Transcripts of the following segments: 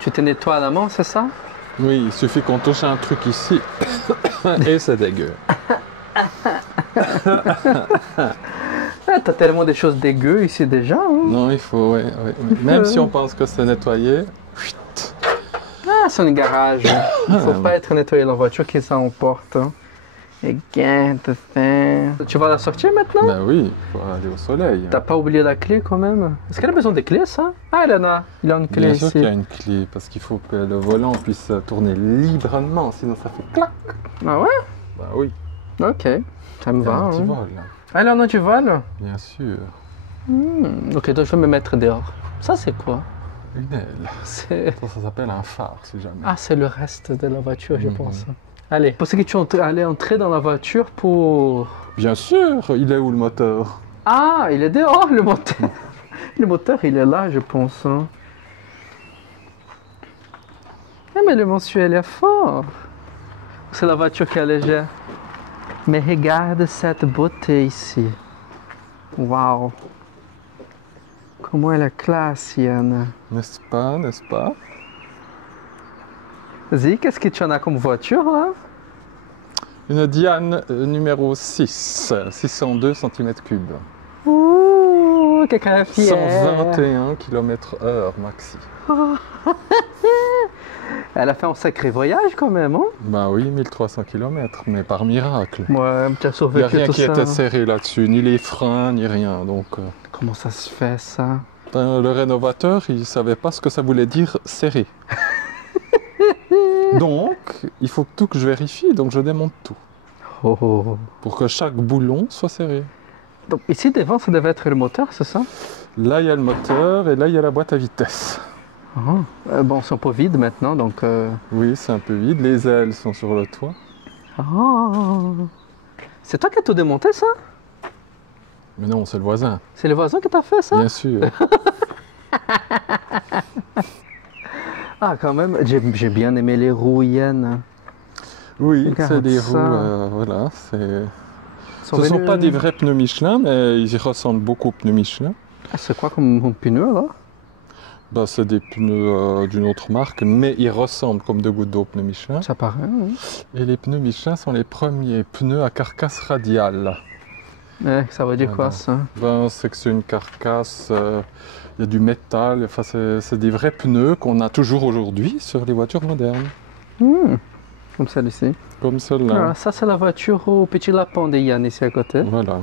Tu te nettoies à la main, c'est ça? Oui, il suffit qu'on touche un truc ici et c'est dégueu. Ah, t'as tellement des choses dégueu ici déjà. Hein? Non, il faut, ouais. Même si on pense que c'est nettoyé, chut. Ah, c'est un garage. Il faut pas être nettoyé la voiture qui ça emporte. Hein. Regarde ça. Tu vas la sortir maintenant? Ben oui, il faut aller au soleil. T'as pas oublié la clé quand même? Est-ce qu'elle a besoin de clés, ça? Ah, il a une clé Bien ici. sûr qu'il y a une clé, parce qu'il faut que le volant puisse tourner librement, sinon ça fait clac. Ah ouais? Bah oui, Ok, ça me il y a va. un petit Hein. vol. Ah, là, on a du vol? Bien sûr. Ok, donc je vais me mettre dehors. Ça, c'est quoi? Une aile. C'est... Ça s'appelle un phare, si jamais. Ah, c'est le reste de la voiture, je pense. Allez, pour ce que tu allais entrer dans la voiture pour... Bien sûr, il est où le moteur? Ah, il est dehors, le moteur. Le moteur, il est là, je pense. Hein. Ah, mais le mensuel est fort. C'est la voiture qui est légère. Mais regarde cette beauté ici. Waouh. Comment elle est classe, Yann. N'est-ce pas, n'est-ce pas? Vas-y, qu'est-ce que tu en as comme voiture, là? Une Diane numéro 6, 602 cm3. Ouh, quelqu'un est fier. 121 km/h maxi. Elle a fait un sacré voyage quand même, hein? Bah oui, 1300 km, mais par miracle. Ouais, tu as Il n'y survécu a rien tout qui ça. était serré là-dessus, ni les freins, ni rien. Donc, Comment ça se fait, ça? le rénovateur, il ne savait pas ce que ça voulait dire serré. Donc, il faut tout que je vérifie, donc je démonte tout. Oh, oh, oh. Pour que chaque boulon soit serré. Donc ici devant, ça devait être le moteur, c'est ça? Là, il y a le moteur et là, il y a la boîte à vitesse. Bon, c'est un peu vide maintenant, donc... Oui, c'est un peu vide. Les ailes sont sur le toit. C'est toi qui as tout démonté, ça? Mais non, c'est le voisin. C'est le voisin qui t'a fait ça? Bien sûr. Ah, quand même, j'ai bien aimé les roues Yann. Oui, Regarde c'est des ça. roues, voilà. Ce ne sont venus- pas des vrais pneus Michelin, mais ils y ressemblent beaucoup aux pneus Michelin. Ah, c'est quoi comme pneu, là? Bah, c'est des pneus d'une autre marque, mais ils ressemblent comme deux gouttes d'eau aux pneus Michelin. Ça paraît, oui. Et les pneus Michelin sont les premiers pneus à carcasse radiale. Ça veut dire quoi, ça? Ben, c'est que c'est une carcasse, il y a du métal, enfin, c'est des vrais pneus qu'on a toujours aujourd'hui sur les voitures modernes. Comme celle-ci. Comme celle-là. Ah, ça, c'est la voiture au petit lapin de Yann, ici à côté. Voilà.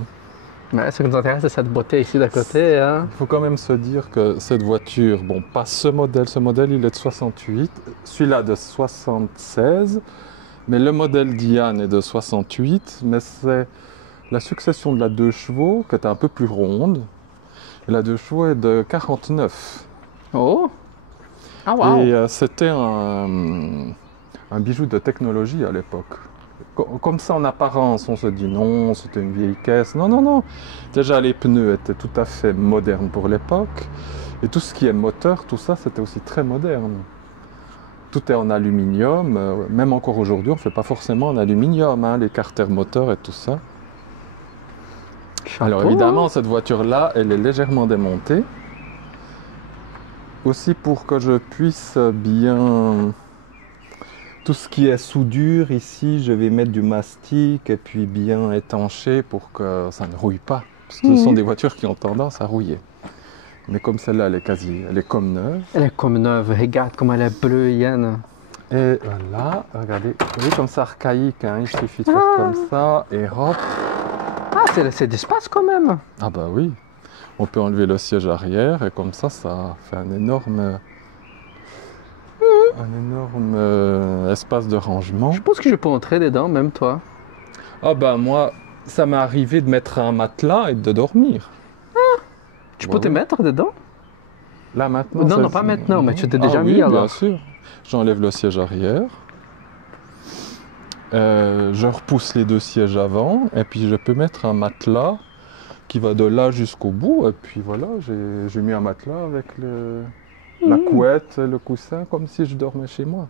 Mais ce qui nous intéresse, c'est cette beauté ici d'à côté. Hein. Il faut quand même se dire que cette voiture, bon, pas ce modèle il est de 68, celui-là de 76, mais le modèle Diane est de 68, mais c'est la succession de la 2 chevaux qui est un peu plus ronde, et la 2 chevaux est de 49. Oh! Ah, wow! Et c'était un bijou de technologie à l'époque. Comme ça en apparence, on se dit non, c'était une vieille caisse. Non, non, non. Déjà les pneus étaient tout à fait modernes pour l'époque. Et tout ce qui est moteur, tout ça, c'était aussi très moderne. Tout est en aluminium. Même encore aujourd'hui, on ne fait pas forcément en aluminium, hein, les carters moteurs et tout ça. Chapeau. Alors évidemment, cette voiture-là, elle est légèrement démontée. Aussi pour que je puisse bien... Tout ce qui est soudure ici, je vais mettre du mastic et puis bien étancher pour que ça ne rouille pas. Parce que ce sont des voitures qui ont tendance à rouiller. Mais comme celle-là, elle est comme neuve. Elle est comme neuve. Regarde comme elle est bleue, Yann. Et là, regardez, vous voyez comme c'est archaïque, hein, il suffit de faire comme ça et hop. Ah, c'est d'espace quand même. Ah bah oui, on peut enlever le siège arrière et comme ça fait un énorme espace de rangement. Je pense que je peux entrer dedans, même toi. Ah bah moi, ça m'est arrivé de mettre un matelas et de dormir. Tu peux te mettre dedans? Là maintenant? Non, non, pas maintenant, mais tu t'es déjà mis oui, alors. bien sûr. J'enlève le siège arrière. Je repousse les 2 sièges avant et puis je peux mettre un matelas qui va de là jusqu'au bout. Et puis voilà, j'ai mis un matelas avec la couette, le coussin, comme si je dormais chez moi.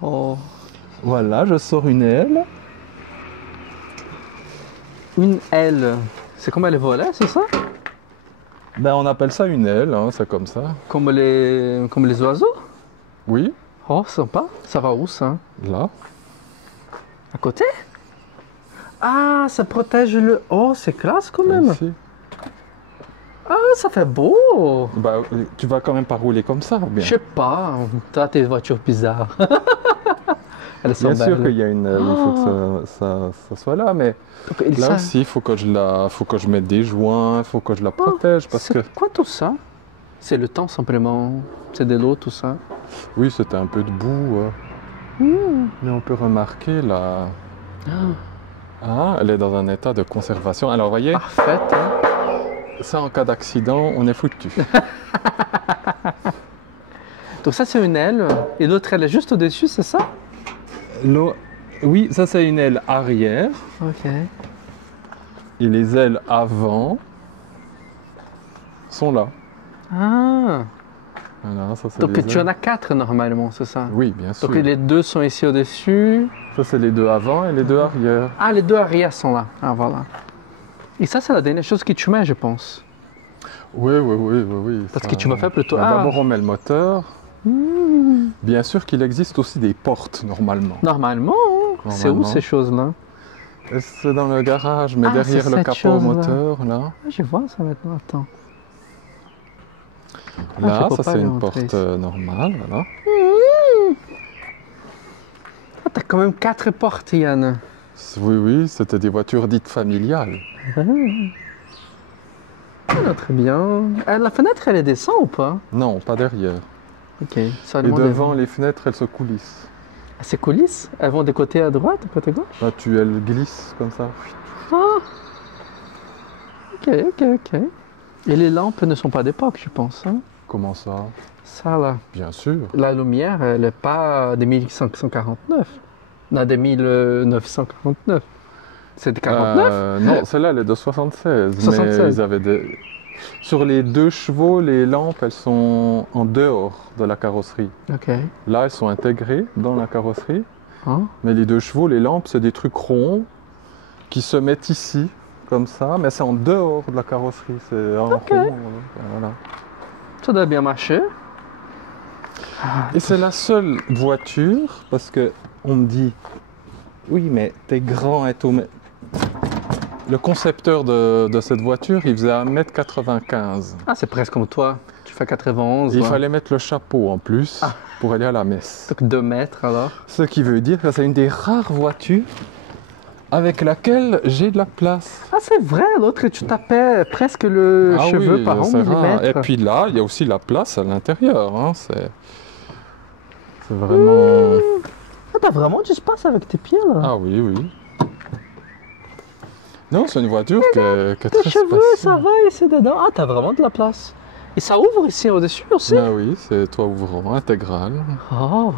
Oh. Voilà, je sors une aile. Une aile. C'est comme elle volait, c'est ça? Ben, on appelle ça une aile, hein, c'est comme ça. Comme les oiseaux? Oui, Oh, sympa. Ça va où, ça? là. À côté? Ah, ça protège le... Oh, c'est classe quand même. Ici. Ah, ça fait beau. Bah, tu vas quand même pas rouler comme ça, bien. Je sais pas. Toi, tes voitures bizarres. Elles sont Bien sûr belles. qu'il y a une aile, il faut que ça soit là, mais Donc, et là ça- aussi, il faut que je mette des joints, il faut que je la protège, parce que... C'est quoi tout ça? C'est le temps simplement. C'est de l'eau, tout ça. Oui, c'était un peu de boue, mais on peut remarquer là... Ah, elle est dans un état de conservation. Alors, vous voyez, Parfaite. Hein? ça, en cas d'accident, on est foutu. Donc ça, c'est une aile. Et l'autre, elle est juste au-dessus, c'est ça? Oui, ça, c'est une aile arrière. Ok. Et les ailes avant sont là. Ah. Voilà, ça, c'est Donc les tu en ailes. as 4 normalement, c'est ça? Oui, bien sûr. Donc les deux sont ici au-dessus. Ça, c'est les deux avant et les deux arrière. Ah, les deux arrière sont là. Ah, voilà. Et ça, c'est la dernière chose que tu mets, je pense. Oui. Parce ça- que tu m'as fait plutôt... Bah, Ah, D'abord, on met le moteur. Bien sûr qu'il existe aussi des portes, normalement. normalement, hein. C'est où Normalement. ces choses-là? Et c'est dans le garage, mais Ah, derrière c'est le cette capot chose-là. moteur, là. Ah, je vois ça maintenant, attends. Là, je peux ça, pas c'est le une montrer porte ici. normale, voilà. Ah, t'as quand même 4 portes, Yann. Oui, c'était des voitures dites familiales. Ah, très bien. Ah, la fenêtre, elle est descend ou pas? Non, pas derrière. Ok, Et seulement devant les fenêtres, elles se coulissent. Ah, ces coulisses, elles vont de côté à droite, de côté à gauche? Là, elles glissent comme ça. Ah. Ok. Et les lampes ne sont pas d'époque, je pense. Hein? Comment ça? Ça, là. Bien sûr. La lumière, elle n'est pas de 1549. Non, de 1949. C'est de 49? Non, celle-là, elle est de 76. 76. Mais ils avaient des... Sur les 2 chevaux, les lampes, elles sont en dehors de la carrosserie. Ok. Là, elles sont intégrées dans la carrosserie. Hein? Mais les 2 chevaux, les lampes, c'est des trucs ronds qui se mettent ici, comme ça. Mais c'est en dehors de la carrosserie. C'est en Ok. rond. Voilà. Ça doit bien marcher. Et c'est la seule voiture, parce que on me dit, oui, mais t'es grand et tout. Mais... Le concepteur de cette voiture, il faisait 1m95. Ah, c'est presque comme toi. Tu fais 91. Et il ouais. fallait mettre le chapeau en plus pour aller à la messe. Donc 2 mètres alors. Ce qui veut dire que c'est une des rares voitures avec laquelle j'ai de la place. Ah, c'est vrai, l'autre, tu tapais presque le Ah cheveu oui, par an, c'est rare. millimètre. Et puis là, il y a aussi la place à l'intérieur. Hein. C'est vraiment... Ah, t'as vraiment du espace avec tes pieds là. Ah oui. Non, c'est une voiture qui est Tes très cheveux, spacieuse. ça va ici dedans. Ah, t'as vraiment de la place. Et ça ouvre ici au-dessus aussi. Ah oui, c'est toit ouvrant, intégral. Oh.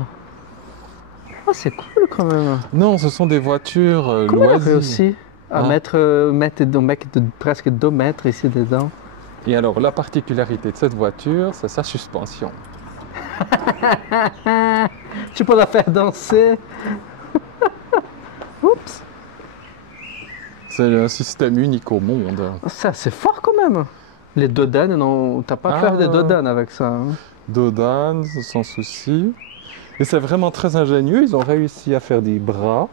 Ah, c'est cool quand même. Non, ce sont des voitures Comment on a loisirs. réussi à Hein? mettre presque 2 mètres ici dedans? Et alors, la particularité de cette voiture, c'est sa suspension. Tu peux la faire danser. Oups. C'est un système unique au monde. Ça, c'est fort quand même. Les dodanes, non, t'as pas à Ah. faire des dodanes avec ça. Hein. Dodane, sans souci. Et c'est vraiment très ingénieux. Ils ont réussi à faire des bras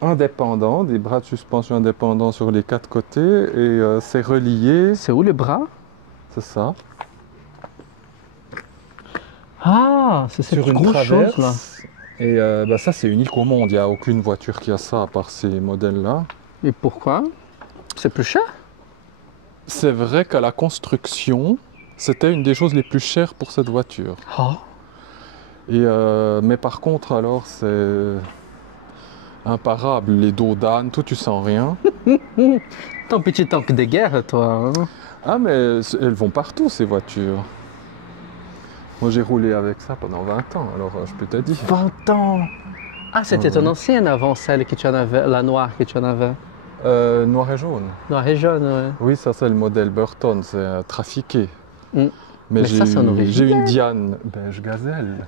indépendants, des bras de suspension indépendants sur les 4 côtés. Et c'est relié, C'est où les bras? c'est ça, Ah, c'est cette sur une grosse chose là. traverse. Et ça, c'est unique au monde. Il n'y a aucune voiture qui a ça à part ces modèles-là. Et pourquoi? C'est plus cher? C'est vrai qu'à la construction, c'était une des choses les plus chères pour cette voiture. Oh. Et, mais par contre, alors, c'est imparable. Les dos d'âne, tout, tu sens rien. Ton petit tank de guerre, toi. Hein? Ah, mais elles vont partout, ces voitures. Moi, j'ai roulé avec ça pendant 20 ans, alors je peux te dire. 20 ans! Ah, c'était ton ancienne avant celle que tu en avais, la noire que tu en avais. Noir et jaune. Noire et jaune, ouais. Oui, ça, c'est le modèle Burton, c'est trafiqué. Mm. Mais j'ai ça, c'est en eu- original. J'ai une Diane beige gazelle.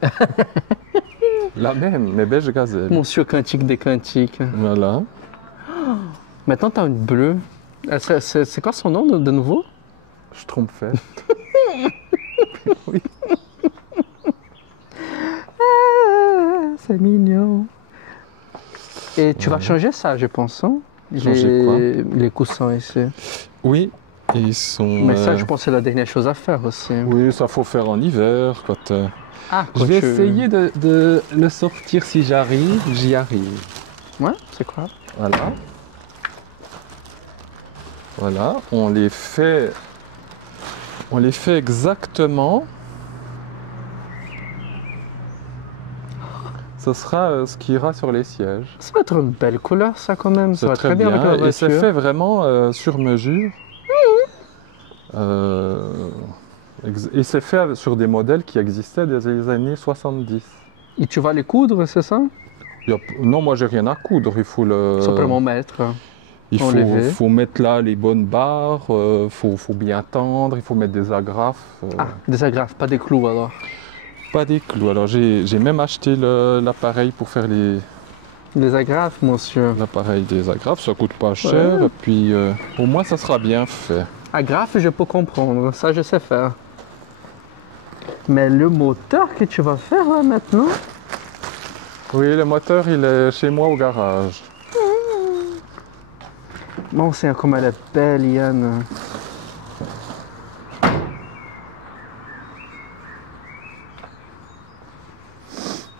La même, mais beige gazelle. Monsieur Quantique des Quantiques. Voilà. Maintenant, tu as une bleue. C'est quoi son nom de nouveau? Schtroumpfette. Oui. Ah, c'est mignon. Et tu vas Voilà. changer ça, je pense, hein? Changer quoi? Les coussins ici. Oui, et ils sont... Mais ça, je pense que c'est la dernière chose à faire aussi. Oui, ça faut faire en hiver. Ah, Je quand vais tu... essayer de le sortir si j'arrive. J'y arrive. Ouais, c'est quoi? Voilà. Voilà, on les fait exactement. Ce sera ce qui ira sur les sièges. Ça va être une belle couleur, ça, quand même. Ça C'est va très bien avec la et c'est voiture. fait vraiment sur mesure. Et c'est fait sur des modèles qui existaient dès les années 70. Et tu vas les coudre, c'est ça? Non, moi j'ai rien à coudre. Il faut Simplement mettre. Enlever. faut mettre là les bonnes barres, faut bien tendre, il faut mettre des agrafes. Ah, des agrafes, pas des clous alors. Pas des clous. Alors j'ai même acheté l'appareil pour faire Des agrafes, monsieur. l'appareil des agrafes. Ça coûte pas cher. Ouais. Et puis au moins ça sera bien fait. Agrafes, je peux comprendre. Ça, je sais faire. Mais le moteur que tu vas faire là maintenant? Oui, le moteur il est chez moi au garage. Bon, c'est comme elle est belle, Yann.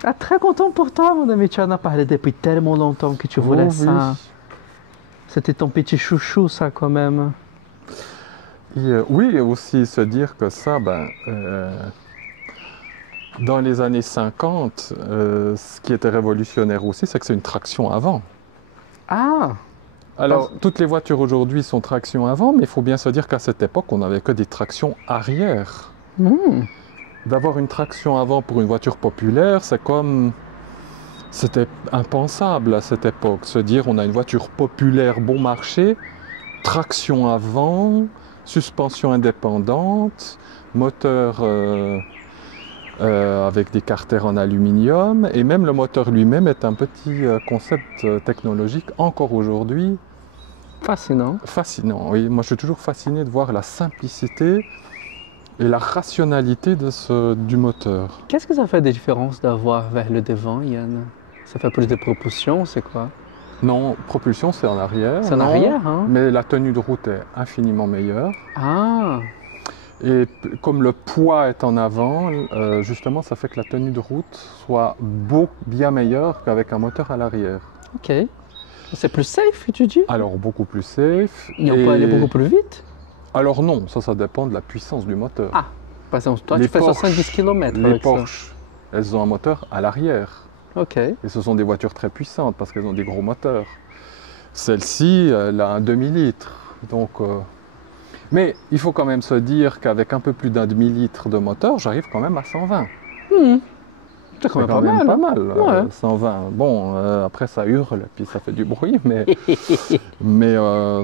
Ah, très content pour toi, mon ami. Tu en as parlé depuis tellement longtemps que tu voulais Oh, ça. C'était ton petit chouchou, ça, quand même. Oui, et aussi se dire que ça, dans les années 50, ce qui était révolutionnaire aussi, c'est que c'est une traction avant. Ah, Alors, toutes les voitures aujourd'hui sont traction avant, mais il faut bien se dire qu'à cette époque, on n'avait que des tractions arrière. hmm. D'avoir une traction avant pour une voiture populaire, c'était impensable à cette époque. Se dire, on a une voiture populaire bon marché, traction avant, suspension indépendante, moteur avec des carters en aluminium, et même le moteur lui-même est un petit concept technologique encore aujourd'hui Fascinant. fascinant. Oui, moi je suis toujours fasciné de voir la simplicité et la rationalité du moteur. Qu'est-ce que ça fait des différences d'avoir vers le devant, Yann? Ça fait plus de propulsion, c'est quoi? Non, propulsion c'est en arrière. C'est en non, arrière, hein? Mais la tenue de route est infiniment meilleure. Ah, Et comme le poids est en avant, justement, ça fait que la tenue de route soit bien meilleure qu'avec un moteur à l'arrière. ok. C'est plus safe, tu dis? Alors, beaucoup plus safe. Et on peut aller beaucoup plus vite? Alors non, ça dépend de la puissance du moteur. Ah, par exemple, toi, Les tu fais Porsche, 70 km Les avec Porsche, elles ont un moteur à l'arrière. ça. Ok. Et ce sont des voitures très puissantes parce qu'elles ont des gros moteurs. Celle-ci, elle a un demi-litre. Donc, mais il faut quand même se dire qu'avec un peu plus d'un demi-litre de moteur, j'arrive quand même à 120. Hmm. C'est quand C'est même pas mal. pas hein. mal, Ouais. 120. Bon, après ça hurle et puis ça fait du bruit, mais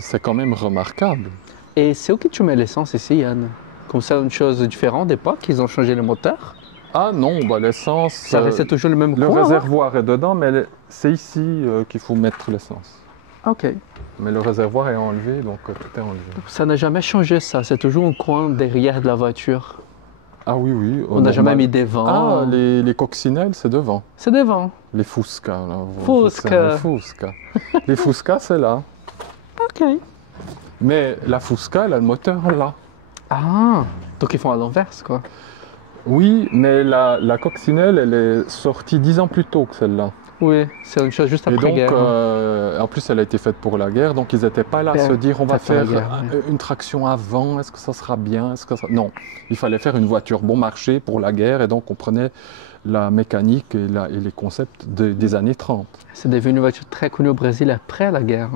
c'est quand même remarquable. Et c'est où que tu mets l'essence ici, Yann? Comme ça, une chose différente d'époque, ils ont changé le moteur. Ah non, l'essence, Ça restait toujours le même le coin, hein? réservoir est dedans, mais c'est ici qu'il faut mettre l'essence. Ok. Mais le réservoir est enlevé, donc tout est enlevé. Ça n'a jamais changé, ça. C'est toujours un coin derrière de la voiture. Ah oui, oui. On n'a jamais mis devant. Ah, les coccinelles, c'est devant. C'est devant. Les Fusca, là. Fusca. Les Fusca. Les Fusca, c'est là. Ok. Mais la Fusca, elle a le moteur là. Ah, donc ils font à l'inverse, quoi. Oui, mais la coccinelle, elle est sortie 10 ans plus tôt que celle-là. Oui, c'est une chose juste Et donc, après-guerre. en plus, elle a été faite pour la guerre, donc ils n'étaient pas là à Ben, se dire on va peut-être pour la faire guerre, une traction avant, est-ce que ça sera bien, Non, il fallait faire une voiture bon marché pour la guerre, et donc on prenait la mécanique et les concepts des années 30. C'est devenu une voiture très connue au Brésil après la guerre.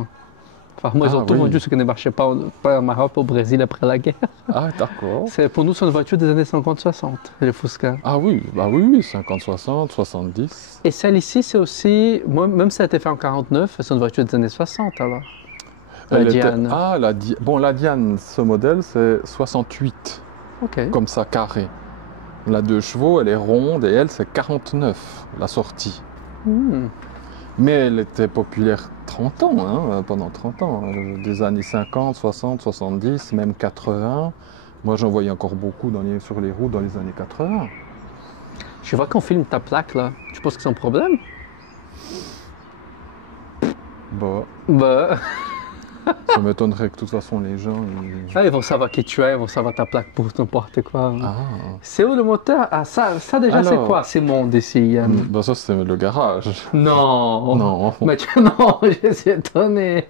Enfin, moi, ils Ah, ont tout oui. vendu ce qui ne marchait pas au Maroc, au Brésil après la guerre. Ah, d'accord. Pour nous, c'est une voiture des années 50-60, les Fusca. Ah oui, bah oui, 50, 60, 70. Et celle ici, c'est aussi, même si elle a été faite en 49, c'est une voiture des années 60 alors. La Elle était- Diane. Ah, bon, la Diane, ce modèle, c'est 68, Ok. comme ça, carré. La 2 chevaux, elle est ronde, et elle, c'est 49, la sortie. Hmm. Mais elle était populaire 30 ans, hein, pendant 30 ans. Des années 50, 60, 70, même 80. Moi, j'en voyais encore beaucoup sur les routes dans les années 80. Je vois qu'on filme ta plaque là. Tu penses que c'est un problème? Bah, Bah, ça m'étonnerait que de toute façon les gens... ils vont savoir qui tu es, ils vont savoir ta plaque pour n'importe quoi. Ah. C'est où le moteur? Ah, ça déjà, c'est Alors. quoi? C'est monde ici, Yann. Bah ça, c'est le garage. Non. Non. Mais non, je suis étonné.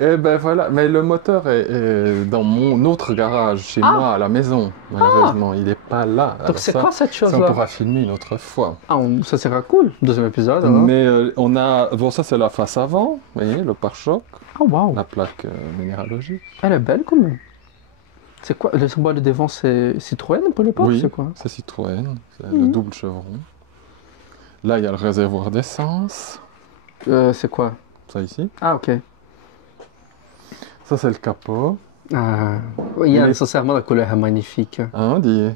Eh ben voilà, mais le moteur est dans mon autre garage, chez moi, à la maison. Malheureusement, il n'est pas là. Alors Donc c'est quoi cette ça, on chose-là? pourra filmer une autre fois. Ah, ça sera cool. Deuxième épisode, alors. Mais on a... Bon, ça, c'est la face avant, vous voyez, le pare-choc, Oh, wow. la plaque minéralogique. Elle est belle, quand même. C'est quoi? Le symbole de devant, c'est Citroën pour l'époque? Oui, C'est quoi? c'est Citroën, c'est le double chevron. Là, il y a le réservoir d'essence, C'est quoi? ça ici. Ah, ok. Ça, c'est le capot. Ah, oui, Yann, Les- sincèrement, la couleur est magnifique. Hein, dit,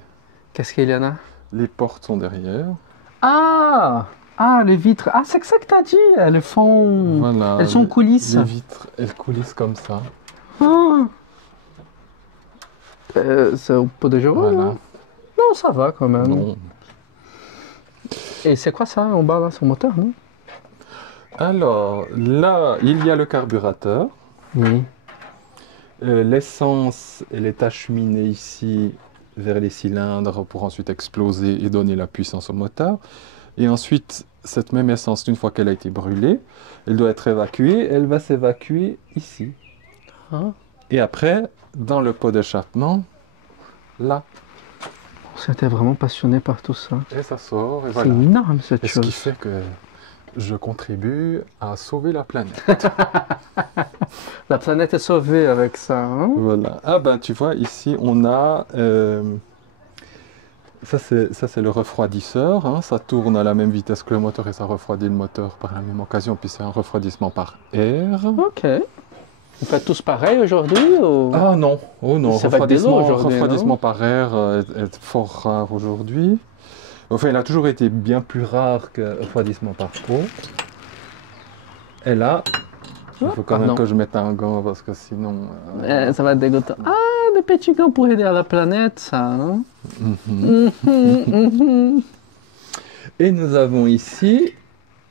Qu'est-ce qu'il y en a? les portes sont derrière. Ah! Ah, les vitres. Ah, c'est que ça que t'as dit. Elles font... Voilà. Elles sont coulisses. Les vitres, elles coulissent comme ça. Ah. C'est pas dangereux, Voilà. non? Non, ça va quand même. Non. Et c'est quoi ça en bas là, son moteur, non? Alors, là, il y a le carburateur. Oui. L'essence, elle est acheminée ici vers les cylindres pour ensuite exploser et donner la puissance au moteur. Et ensuite, cette même essence, une fois qu'elle a été brûlée, elle doit être évacuée. Elle va s'évacuer ici. Ah. Et après, dans le pot d'échappement, là. J'étais vraiment passionné par tout ça. Et ça sort, et C'est voilà. énorme cette Et ce qui chose. fait que je contribue à sauver la planète. La planète est sauvée avec ça, hein? Voilà. Ah ben tu vois, ici on a... ça c'est le refroidisseur, hein. Ça tourne à la même vitesse que le moteur et ça refroidit le moteur par la même occasion, puis c'est un refroidissement par air. Ok. Vous faites tous pareil aujourd'hui ou... Ah non, oh non, Ça va être des lots aujourd'hui, refroidissement non? par air est fort rare aujourd'hui. Enfin, il a toujours été bien plus rare que refroidissement par eau. Et là, il faut quand même pardon. que je mette un gant parce que sinon... Ça va être dégoûtant. Ah, des petits gants pour aider à la planète, ça, hein? mhm. Et nous avons ici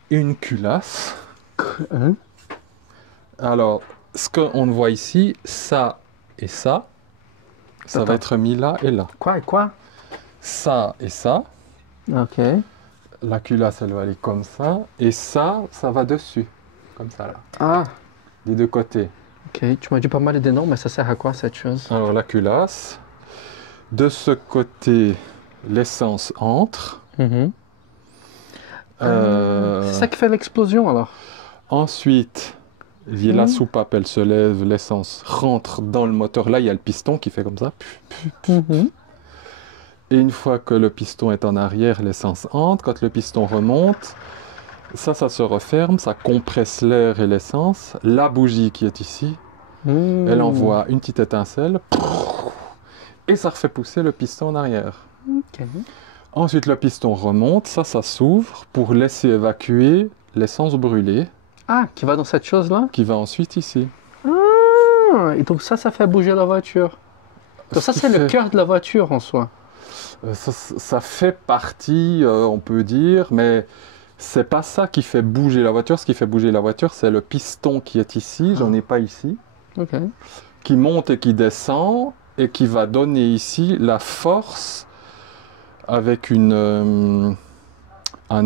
une culasse. Hein? Alors, ce qu'on voit ici, ça et ça, ça Attends. va être mis là et là. Quoi et quoi? Ça et ça, Ok. la culasse, elle va aller comme ça. Et ça va dessus, comme ça là, Ah, des deux côtés. ok. Tu m'as dit pas mal de noms, mais ça sert à quoi cette chose? Alors, la culasse, de ce côté, l'essence entre. Mhm. Euh, C'est ça qui fait l'explosion alors? Ensuite, il y a la soupape, elle se lève, l'essence rentre dans le moteur. Là, il y a le piston qui fait comme ça. Mhm. Et une fois que le piston est en arrière, l'essence entre. Quand le piston remonte, ça se referme, ça compresse l'air et l'essence. La bougie qui est ici, elle envoie une petite étincelle. Et ça refait pousser le piston en arrière. Ok. Ensuite, le piston remonte, ça s'ouvre pour laisser évacuer l'essence brûlée Ah, qui va dans cette chose-là? qui va ensuite ici. Ah, et donc ça fait bouger la voiture. Donc ça, Ce qui c'est le fait- cœur de la voiture en soi. Ça fait partie, on peut dire, mais c'est pas ça qui fait bouger la voiture. Ce qui fait bouger la voiture, c'est le piston qui est ici, j'en ai pas ici, Ok. qui monte et qui descend et qui va donner ici la force avec un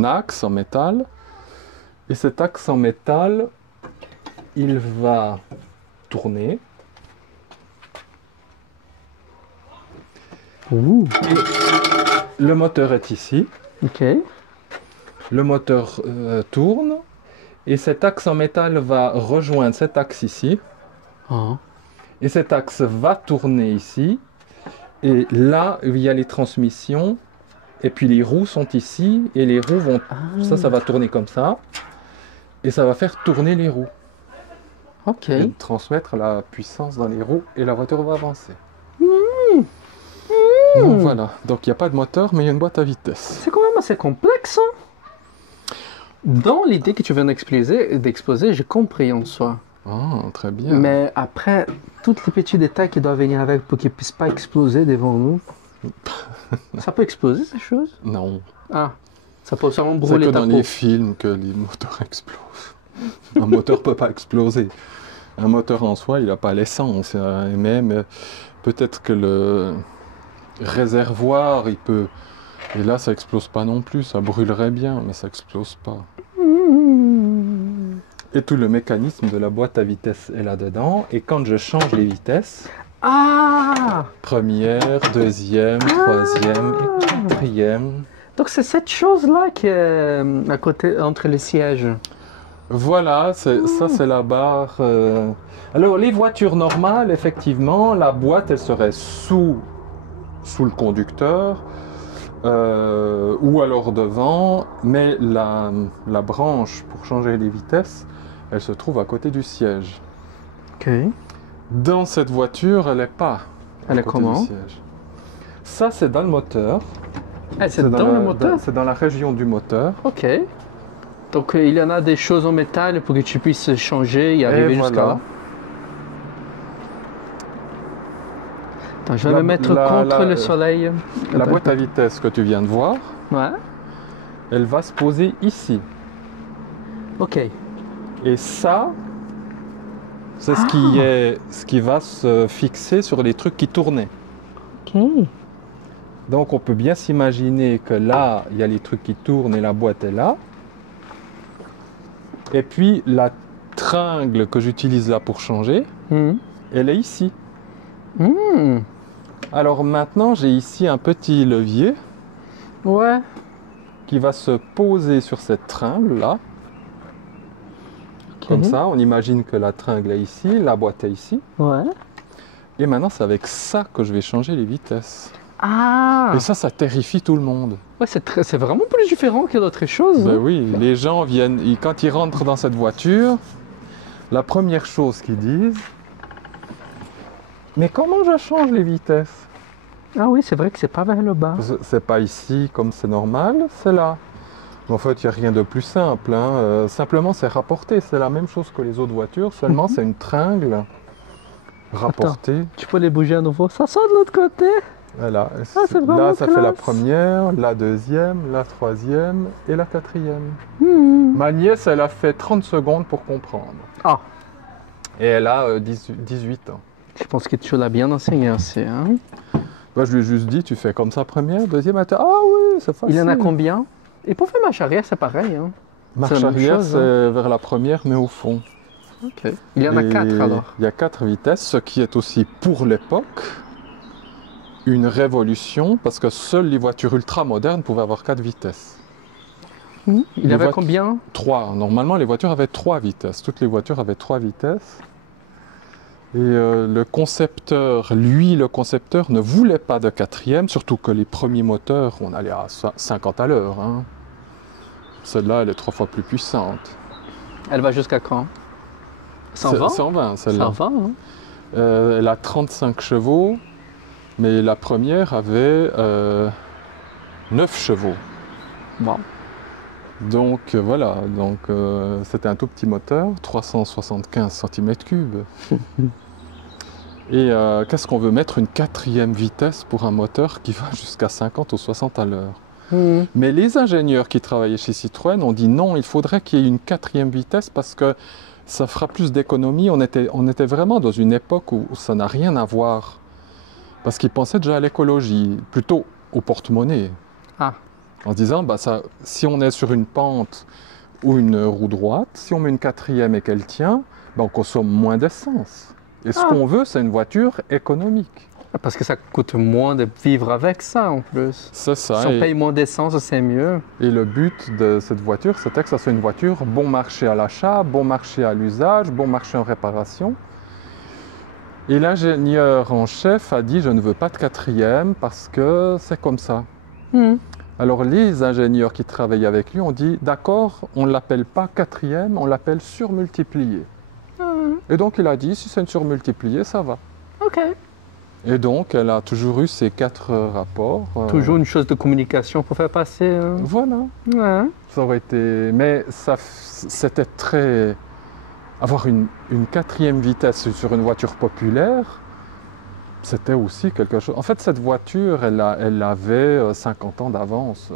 axe en métal. Et cet axe en métal, il va tourner. Ouh. Le moteur est ici. Ok. Le moteur tourne. Et cet axe en métal va rejoindre cet axe ici. Ah. Et cet axe va tourner ici. Et là, il y a les transmissions. Et puis les roues sont ici. Et les roues vont... Ça va tourner comme ça. Et ça va faire tourner les roues. Ok. Et transmettre la puissance dans les roues. Et la voiture va avancer. Donc voilà. Donc il n'y a pas de moteur, mais il y a une boîte à vitesse. C'est quand même assez complexe, hein? Dans l'idée que tu viens d'exposer, j'ai compris en soi. Ah, très bien. Mais après, tous les petits détails qui doivent venir avec pour qu'ils ne puissent pas exploser devant nous. Ça peut exploser ces choses? Non. Ah, ça peut seulement C'est brûler que ta dans peau. les films que les moteurs explosent. Un moteur peut pas exploser. Un moteur en soi, il n'a pas l'essence. Et même, peut-être que le réservoir, il peut... Et là, ça explose pas non plus. Ça brûlerait bien, mais ça explose pas. Et tout le mécanisme de la boîte à vitesse est là-dedans. Et quand je change les vitesses, Ah! première, deuxième, troisième et quatrième. Donc c'est cette chose-là qui est à côté, entre les sièges. Voilà, ça c'est la barre. Alors les voitures normales, effectivement, la boîte elle serait sous le conducteur ou alors devant, mais la branche pour changer les vitesses, elle se trouve à côté du siège. Ok. Dans cette voiture, elle n'est pas Elle à est côté comment? du siège. Ça c'est dans le moteur. Ah, c'est dans le moteur? C'est dans la région du moteur. Ok. Donc il y en a des choses en métal pour que tu puisses changer et arriver jusqu'à voilà. là. Attends, je vais me mettre contre le soleil. La Attends. boîte à vitesse que tu viens de voir, Ouais. elle va se poser ici. Ok. Et ça, c'est ce qui va se fixer sur les trucs qui tournaient. Ok. Donc on peut bien s'imaginer que là, il y a les trucs qui tournent et la boîte est là. Et puis la tringle que j'utilise là pour changer, Mhm. elle est ici. Mhm. Alors maintenant, j'ai ici un petit levier Ouais. qui va se poser sur cette tringle là. Ok. Comme ça, on imagine que la tringle est ici, la boîte est ici. Ouais. Et maintenant, c'est avec ça que je vais changer les vitesses. Ah. Et ça terrifie tout le monde. Ouais, c'est vraiment plus différent que d'autres choses. Ben hein. oui, les gens viennent, quand ils rentrent dans cette voiture, la première chose qu'ils disent, mais comment je change les vitesses? Ah oui, c'est vrai que c'est pas vers le bas. C'est pas ici comme c'est normal, c'est là. En fait, il n'y a rien de plus simple. Hein. Simplement, c'est rapporté. C'est la même chose que les autres voitures, seulement c'est une tringle rapportée. Tu peux les bouger à nouveau. Ça sort de l'autre côté. Voilà. c'est vraiment Là, ça fait la classe. première, la deuxième, la troisième et la quatrième. Hmm. Ma nièce, elle a fait 30 secondes pour comprendre. Ah, Et elle a 18 ans. je pense que tu l'as bien enseigné aussi. Hein? Moi, je lui ai juste dit, tu fais comme ça première, deuxième, elle était, ah oui, c'est facile. Il y en a combien? Et pour faire marche arrière, c'est pareil. Hein? Marche C'est la même arrière, chose, c'est vers la première, mais au fond. Ok. Il y en a Et 4 alors. Il y a 4 vitesses, ce qui est aussi pour l'époque une révolution, parce que seules les voitures ultra-modernes pouvaient avoir 4 vitesses. Il y Les avait voitures- combien? 3. Normalement, les voitures avaient 3 vitesses. Toutes les voitures avaient 3 vitesses. Et le concepteur ne voulait pas de quatrième, surtout que les premiers moteurs, on allait à 50 à l'heure. Hein. Celle-là, elle est 3 fois plus puissante. Elle va jusqu'à quand? 120? 120, celle-là. 120, hein? Elle a 35 chevaux, mais la première avait 9 chevaux. Bon. Donc voilà, c'était un tout petit moteur, 375 cm3. Et qu'est-ce qu'on veut mettre? Une quatrième vitesse pour un moteur qui va jusqu'à 50 ou 60 à l'heure. Hmm. Mais les ingénieurs qui travaillaient chez Citroën ont dit non, il faudrait qu'il y ait une quatrième vitesse parce que ça fera plus d'économie. On était vraiment dans une époque où ça n'a rien à voir. Parce qu'ils pensaient déjà à l'écologie, plutôt au porte-monnaie. Ah. En se disant, si on est sur une pente ou une roue droite, si on met une quatrième et qu'elle tient, on consomme moins d'essence. Et ce qu'on veut, c'est une voiture économique. Parce que ça coûte moins de vivre avec ça en plus. C'est ça. Si on paye moins d'essence, c'est mieux. Et le but de cette voiture, c'était que ça soit une voiture bon marché à l'achat, bon marché à l'usage, bon marché en réparation. Et l'ingénieur en chef a dit, je ne veux pas de quatrième parce que c'est comme ça. Hmm. Alors les ingénieurs qui travaillaient avec lui ont dit, d'accord, on ne l'appelle pas quatrième, on l'appelle surmultiplié. Et donc il a dit, si c'est une surmultipliée, ça va. Ok. Et donc elle a toujours eu ces 4 rapports. Toujours une chose de communication pour faire passer. Voilà. Ouais. Ça aurait été... Mais c'était très avoir une quatrième vitesse sur une voiture populaire, c'était aussi quelque chose. En fait, cette voiture, elle avait 50 ans d'avance.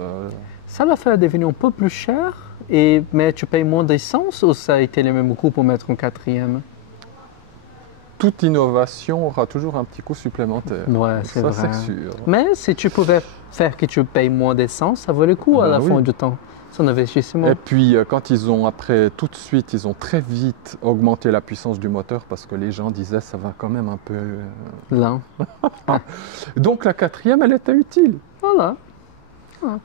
Ça l'a fait devenir un peu plus cher, mais tu payes moins d'essence ou ça a été le même coût pour mettre un quatrième? Toute innovation aura toujours un petit coût supplémentaire. Ouais, c'est Ça, vrai. c'est sûr. Mais si tu pouvais faire que tu payes moins d'essence, ça vaut le coup à la fin du temps. C'est un investissement. Et puis, quand ils ont, après, tout de suite, ils ont très vite augmenté la puissance du moteur parce que les gens disaient ça va quand même un peu. Lent. Donc, la quatrième, elle était utile. Voilà.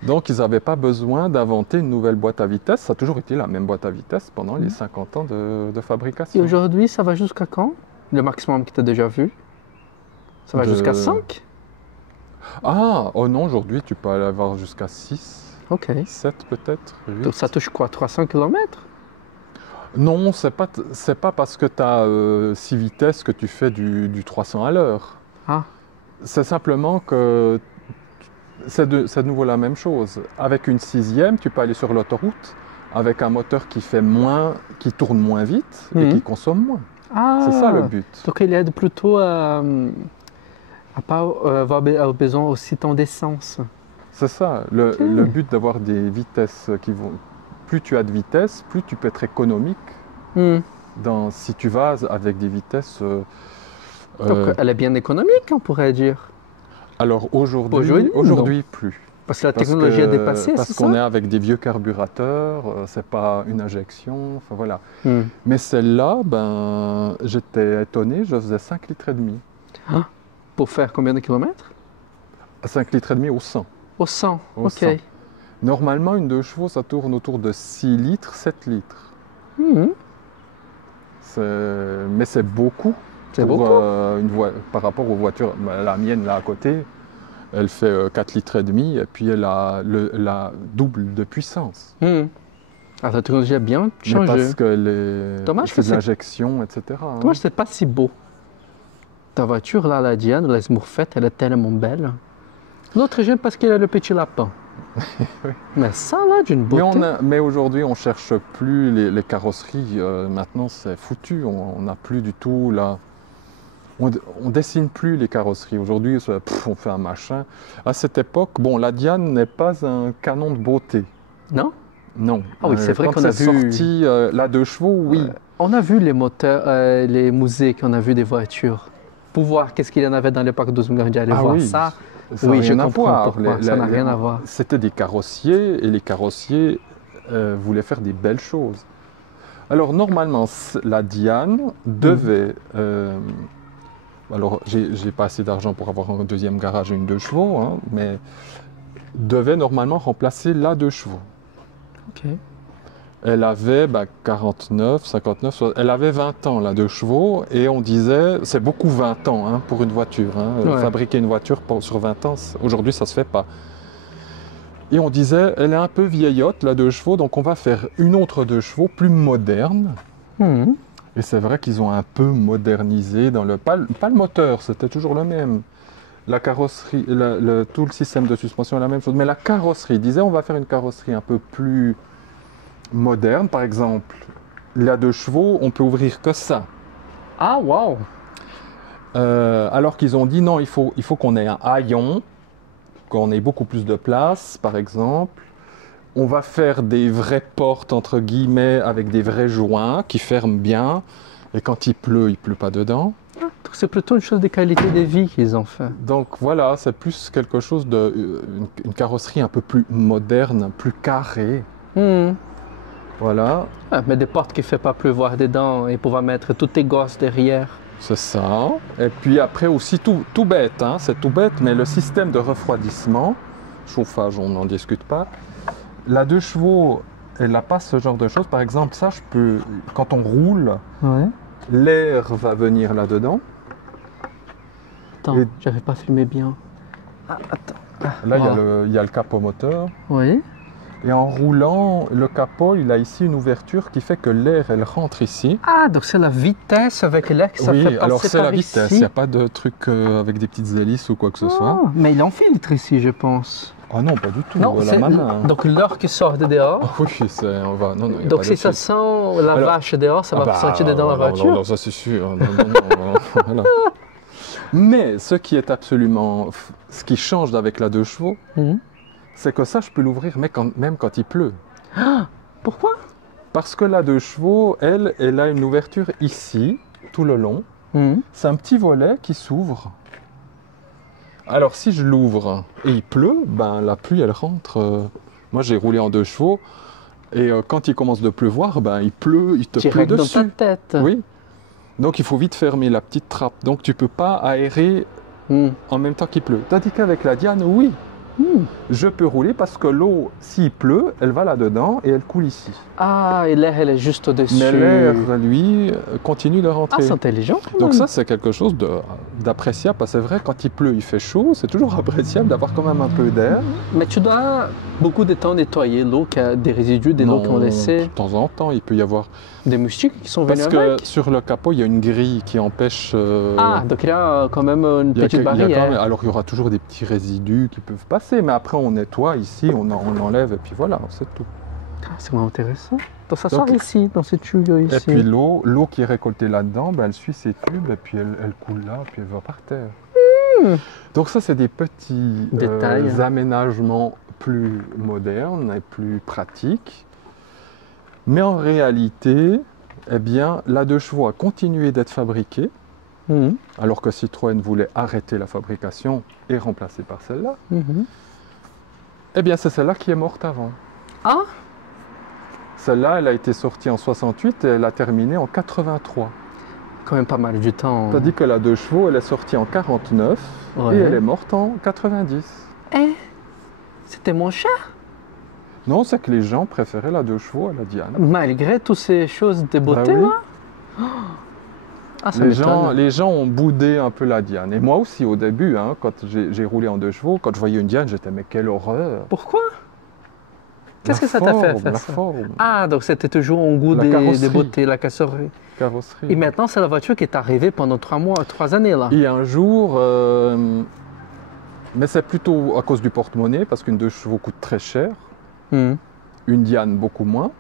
Donc, ils n'avaient pas besoin d'inventer une nouvelle boîte à vitesse. Ça a toujours été la même boîte à vitesse pendant les 50 ans de fabrication. Et aujourd'hui, ça va jusqu'à quand? Le maximum que tu as déjà vu? Ça va jusqu'à 5? Ah, oh non, aujourd'hui, tu peux aller avoir jusqu'à 6. Ok. 7 peut-être. 8. Donc ça touche quoi? 300 km? Non, c'est pas parce que tu as 6 vitesses que tu fais du 300 à l'heure. Ah. C'est simplement que c'est de nouveau la même chose. Avec une 6e, tu peux aller sur l'autoroute avec un moteur qui tourne moins vite et qui consomme moins. Ah. C'est ça le but. Donc il aide plutôt à pas avoir besoin aussi tant d'essence. C'est ça. Le but d'avoir des vitesses qui vont. Plus tu as de vitesse, plus tu peux être économique si tu vas avec des vitesses. Donc elle est bien économique, on pourrait dire. Alors aujourd'hui plus. Parce que la technologie a dépassé, c'est ça? Parce qu'on est avec des vieux carburateurs, c'est pas une injection, enfin voilà. Mais celle-là, ben, j'étais étonné, je faisais 5 litres et demi. Ah, pour faire combien de kilomètres? 5 litres et demi au 100. Au 100, au ok. 100. Normalement, une 2 chevaux, ça tourne autour de 6 litres, 7 litres. Mais c'est beaucoup. C'est beaucoup. Par rapport aux voitures. La mienne, là à côté, elle fait 4 litres et demi et puis elle a la double de puissance. Ah, la technologie a bien changé. Mais parce que Dommage fait que de l'injection, etc. Dommage, c'est pas si beau. Ta voiture, là, la Diane, la Smurfette, elle est tellement belle. L'autre, j'aime parce qu'il a le petit lapin. Oui. Mais ça, là, d'une beauté. Mais aujourd'hui, on ne cherche plus les carrosseries. Maintenant, c'est foutu. On n'a plus du tout là. On dessine plus les carrosseries. Aujourd'hui, on fait un machin. À cette époque, bon, la Diane n'est pas un canon de beauté. Non? Non. Ah oui, c'est vrai qu'on a vu. Sorti la 2 chevaux, oui. On a vu les moteurs, les musées, qu'on a vu des voitures. Pour voir qu'est-ce qu'il y en avait dans l'époque 12 millions d'années. Voir oui. ça. Oui, je comprends pourquoi. Ça n'a rien à voir. C'était des carrossiers et les carrossiers voulaient faire des belles choses. Alors normalement, la Diane devait... alors, j'ai pas assez d'argent pour avoir un deuxième garage et une 2 chevaux, hein, mais devait normalement remplacer la 2 chevaux. Ok. Elle avait 49, 59, elle avait 20 ans, la 2 chevaux, et on disait, c'est beaucoup 20 ans hein, pour une voiture. Hein. Ouais. Fabriquer une voiture sur 20 ans, aujourd'hui ça se fait pas. Et on disait, elle est un peu vieillotte, la 2 chevaux, donc on va faire une autre 2 chevaux plus moderne. Et c'est vrai qu'ils ont un peu modernisé dans pas le moteur, c'était toujours le même. La carrosserie, tout le système de suspension est la même chose, mais la carrosserie, disait on va faire une carrosserie un peu plus moderne, par exemple. La 2 chevaux, on peut ouvrir que ça. Ah, waouh! Alors qu'ils ont dit non, il faut qu'on ait un haillon, qu'on ait beaucoup plus de place, par exemple. On va faire des vraies portes, entre guillemets, avec des vrais joints qui ferment bien. Et quand il pleut pas dedans. C'est plutôt une chose de qualité de vie qu'ils ont fait. Donc voilà, c'est plus quelque chose une carrosserie un peu plus moderne, plus carrée. Voilà. Ah, mais des portes qui ne font pas pleuvoir dedans et pouvoir mettre toutes tes gosses derrière. C'est ça. Et puis après aussi, tout bête, hein, c'est tout bête, mais le système de refroidissement, chauffage, on n'en discute pas. La 2 chevaux, elle n'a pas ce genre de choses. Par exemple, ça, quand on roule, l'air va venir là-dedans. Attends, j'avais pas filmé bien. Ah, attends. Là, il y a le capot moteur. Oui. Et en roulant, le capot, il a ici une ouverture qui fait que l'air, elle rentre ici. Ah, donc c'est la vitesse avec l'air que ça Oui, fait passer alors c'est par la vitesse, il ici. n'y a pas de truc avec des petites hélices ou quoi que ce soit. Ah, mais il en filtre ici, je pense. Ah non, pas du tout, Non, la c'est main. donc l'air qui sort de dehors. Ah oui, on va... Non, non, y a Donc pas si de ça souci. sent la Alors- vache dehors, ça va sentir dedans la non, voiture. Non, non, ça c'est sûr. Non, non, non, voilà. Mais ce qui est absolument... Ce qui change avec la 2 chevaux, Mhm. c'est que ça, je peux l'ouvrir même quand il pleut. Pourquoi? Parce que la 2 chevaux, elle a une ouverture ici, tout le long. Mhm. C'est un petit volet qui s'ouvre. Alors si je l'ouvre et il pleut, ben la pluie elle rentre. Moi j'ai roulé en 2 chevaux et quand il commence de pleuvoir, ben il pleut, il te pleut Direct dans ta dessus. tête. Oui. Donc il faut vite fermer la petite trappe. Donc tu peux pas aérer Mhm. en même temps qu'il pleut. Tandis qu'avec la Diane, oui, Mhm. je peux rouler parce que l'eau, s'il pleut, elle va là-dedans et elle coule ici. Ah, et l'air, elle est juste au-dessus. Mais l'air, lui, continue de Ah, rentrer. c'est intelligent. quand Donc même. ça, c'est quelque chose d'appréciable, parce que c'est vrai, quand il pleut, il fait chaud, c'est toujours appréciable d'avoir quand même un peu d'air. Mais tu dois beaucoup de temps nettoyer l'eau, qui a des résidus, des lots qui ont De laissé, temps en temps, il peut y avoir... des moustiques qui sont Parce venus que avec. sur le capot, il y a une grille qui empêche... Ah, donc il y a quand même une il y a petite que- il y a barrière. quand même- alors il y aura toujours des petits résidus qui peuvent passer, mais après on nettoie ici, on enlève, et puis voilà, c'est tout. Ah, c'est vraiment intéressant. Donc ça Donc- sort ici, dans ces tuyaux ici. Et puis l'eau qui est récoltée là-dedans, ben, elle suit ces tubes, et puis elle coule là, puis elle va par terre. Donc ça, c'est des petits Détails. aménagements plus modernes et plus pratiques. Mais en réalité, eh bien, la 2 chevaux a continué d'être fabriquée, Mhm. alors que Citroën voulait arrêter la fabrication et remplacer par celle-là. Mhm. Eh bien, c'est celle-là qui est morte avant. Ah, Celle-là, elle a été sortie en 68 et elle a terminé en 83. quand même pas mal du temps. Tandis que la 2 chevaux, elle est sortie en 49 Ouais. et elle est morte en 90. Eh, c'était moins cher. Non, c'est que les gens préféraient la 2 chevaux à la Diane. Malgré toutes ces choses de beauté Bah oui. là. Ah, ça Les gens, m'étonne. les gens ont boudé un peu la Diane. Et moi aussi au début, hein, quand j'ai roulé en 2 chevaux, quand je voyais une Diane, j'étais mais quelle horreur. Pourquoi? Qu'est-ce La que ça t'a fait forme, faire La ça? forme, Ah, donc c'était toujours au goût La des carrosserie. beautés, la carrosserie. carrosserie. Et maintenant, c'est la voiture qui est arrivée pendant 3 années là. Et un jour, mais c'est plutôt à cause du porte-monnaie, parce qu'une 2 chevaux coûte très cher, Mhm. une Diane beaucoup moins.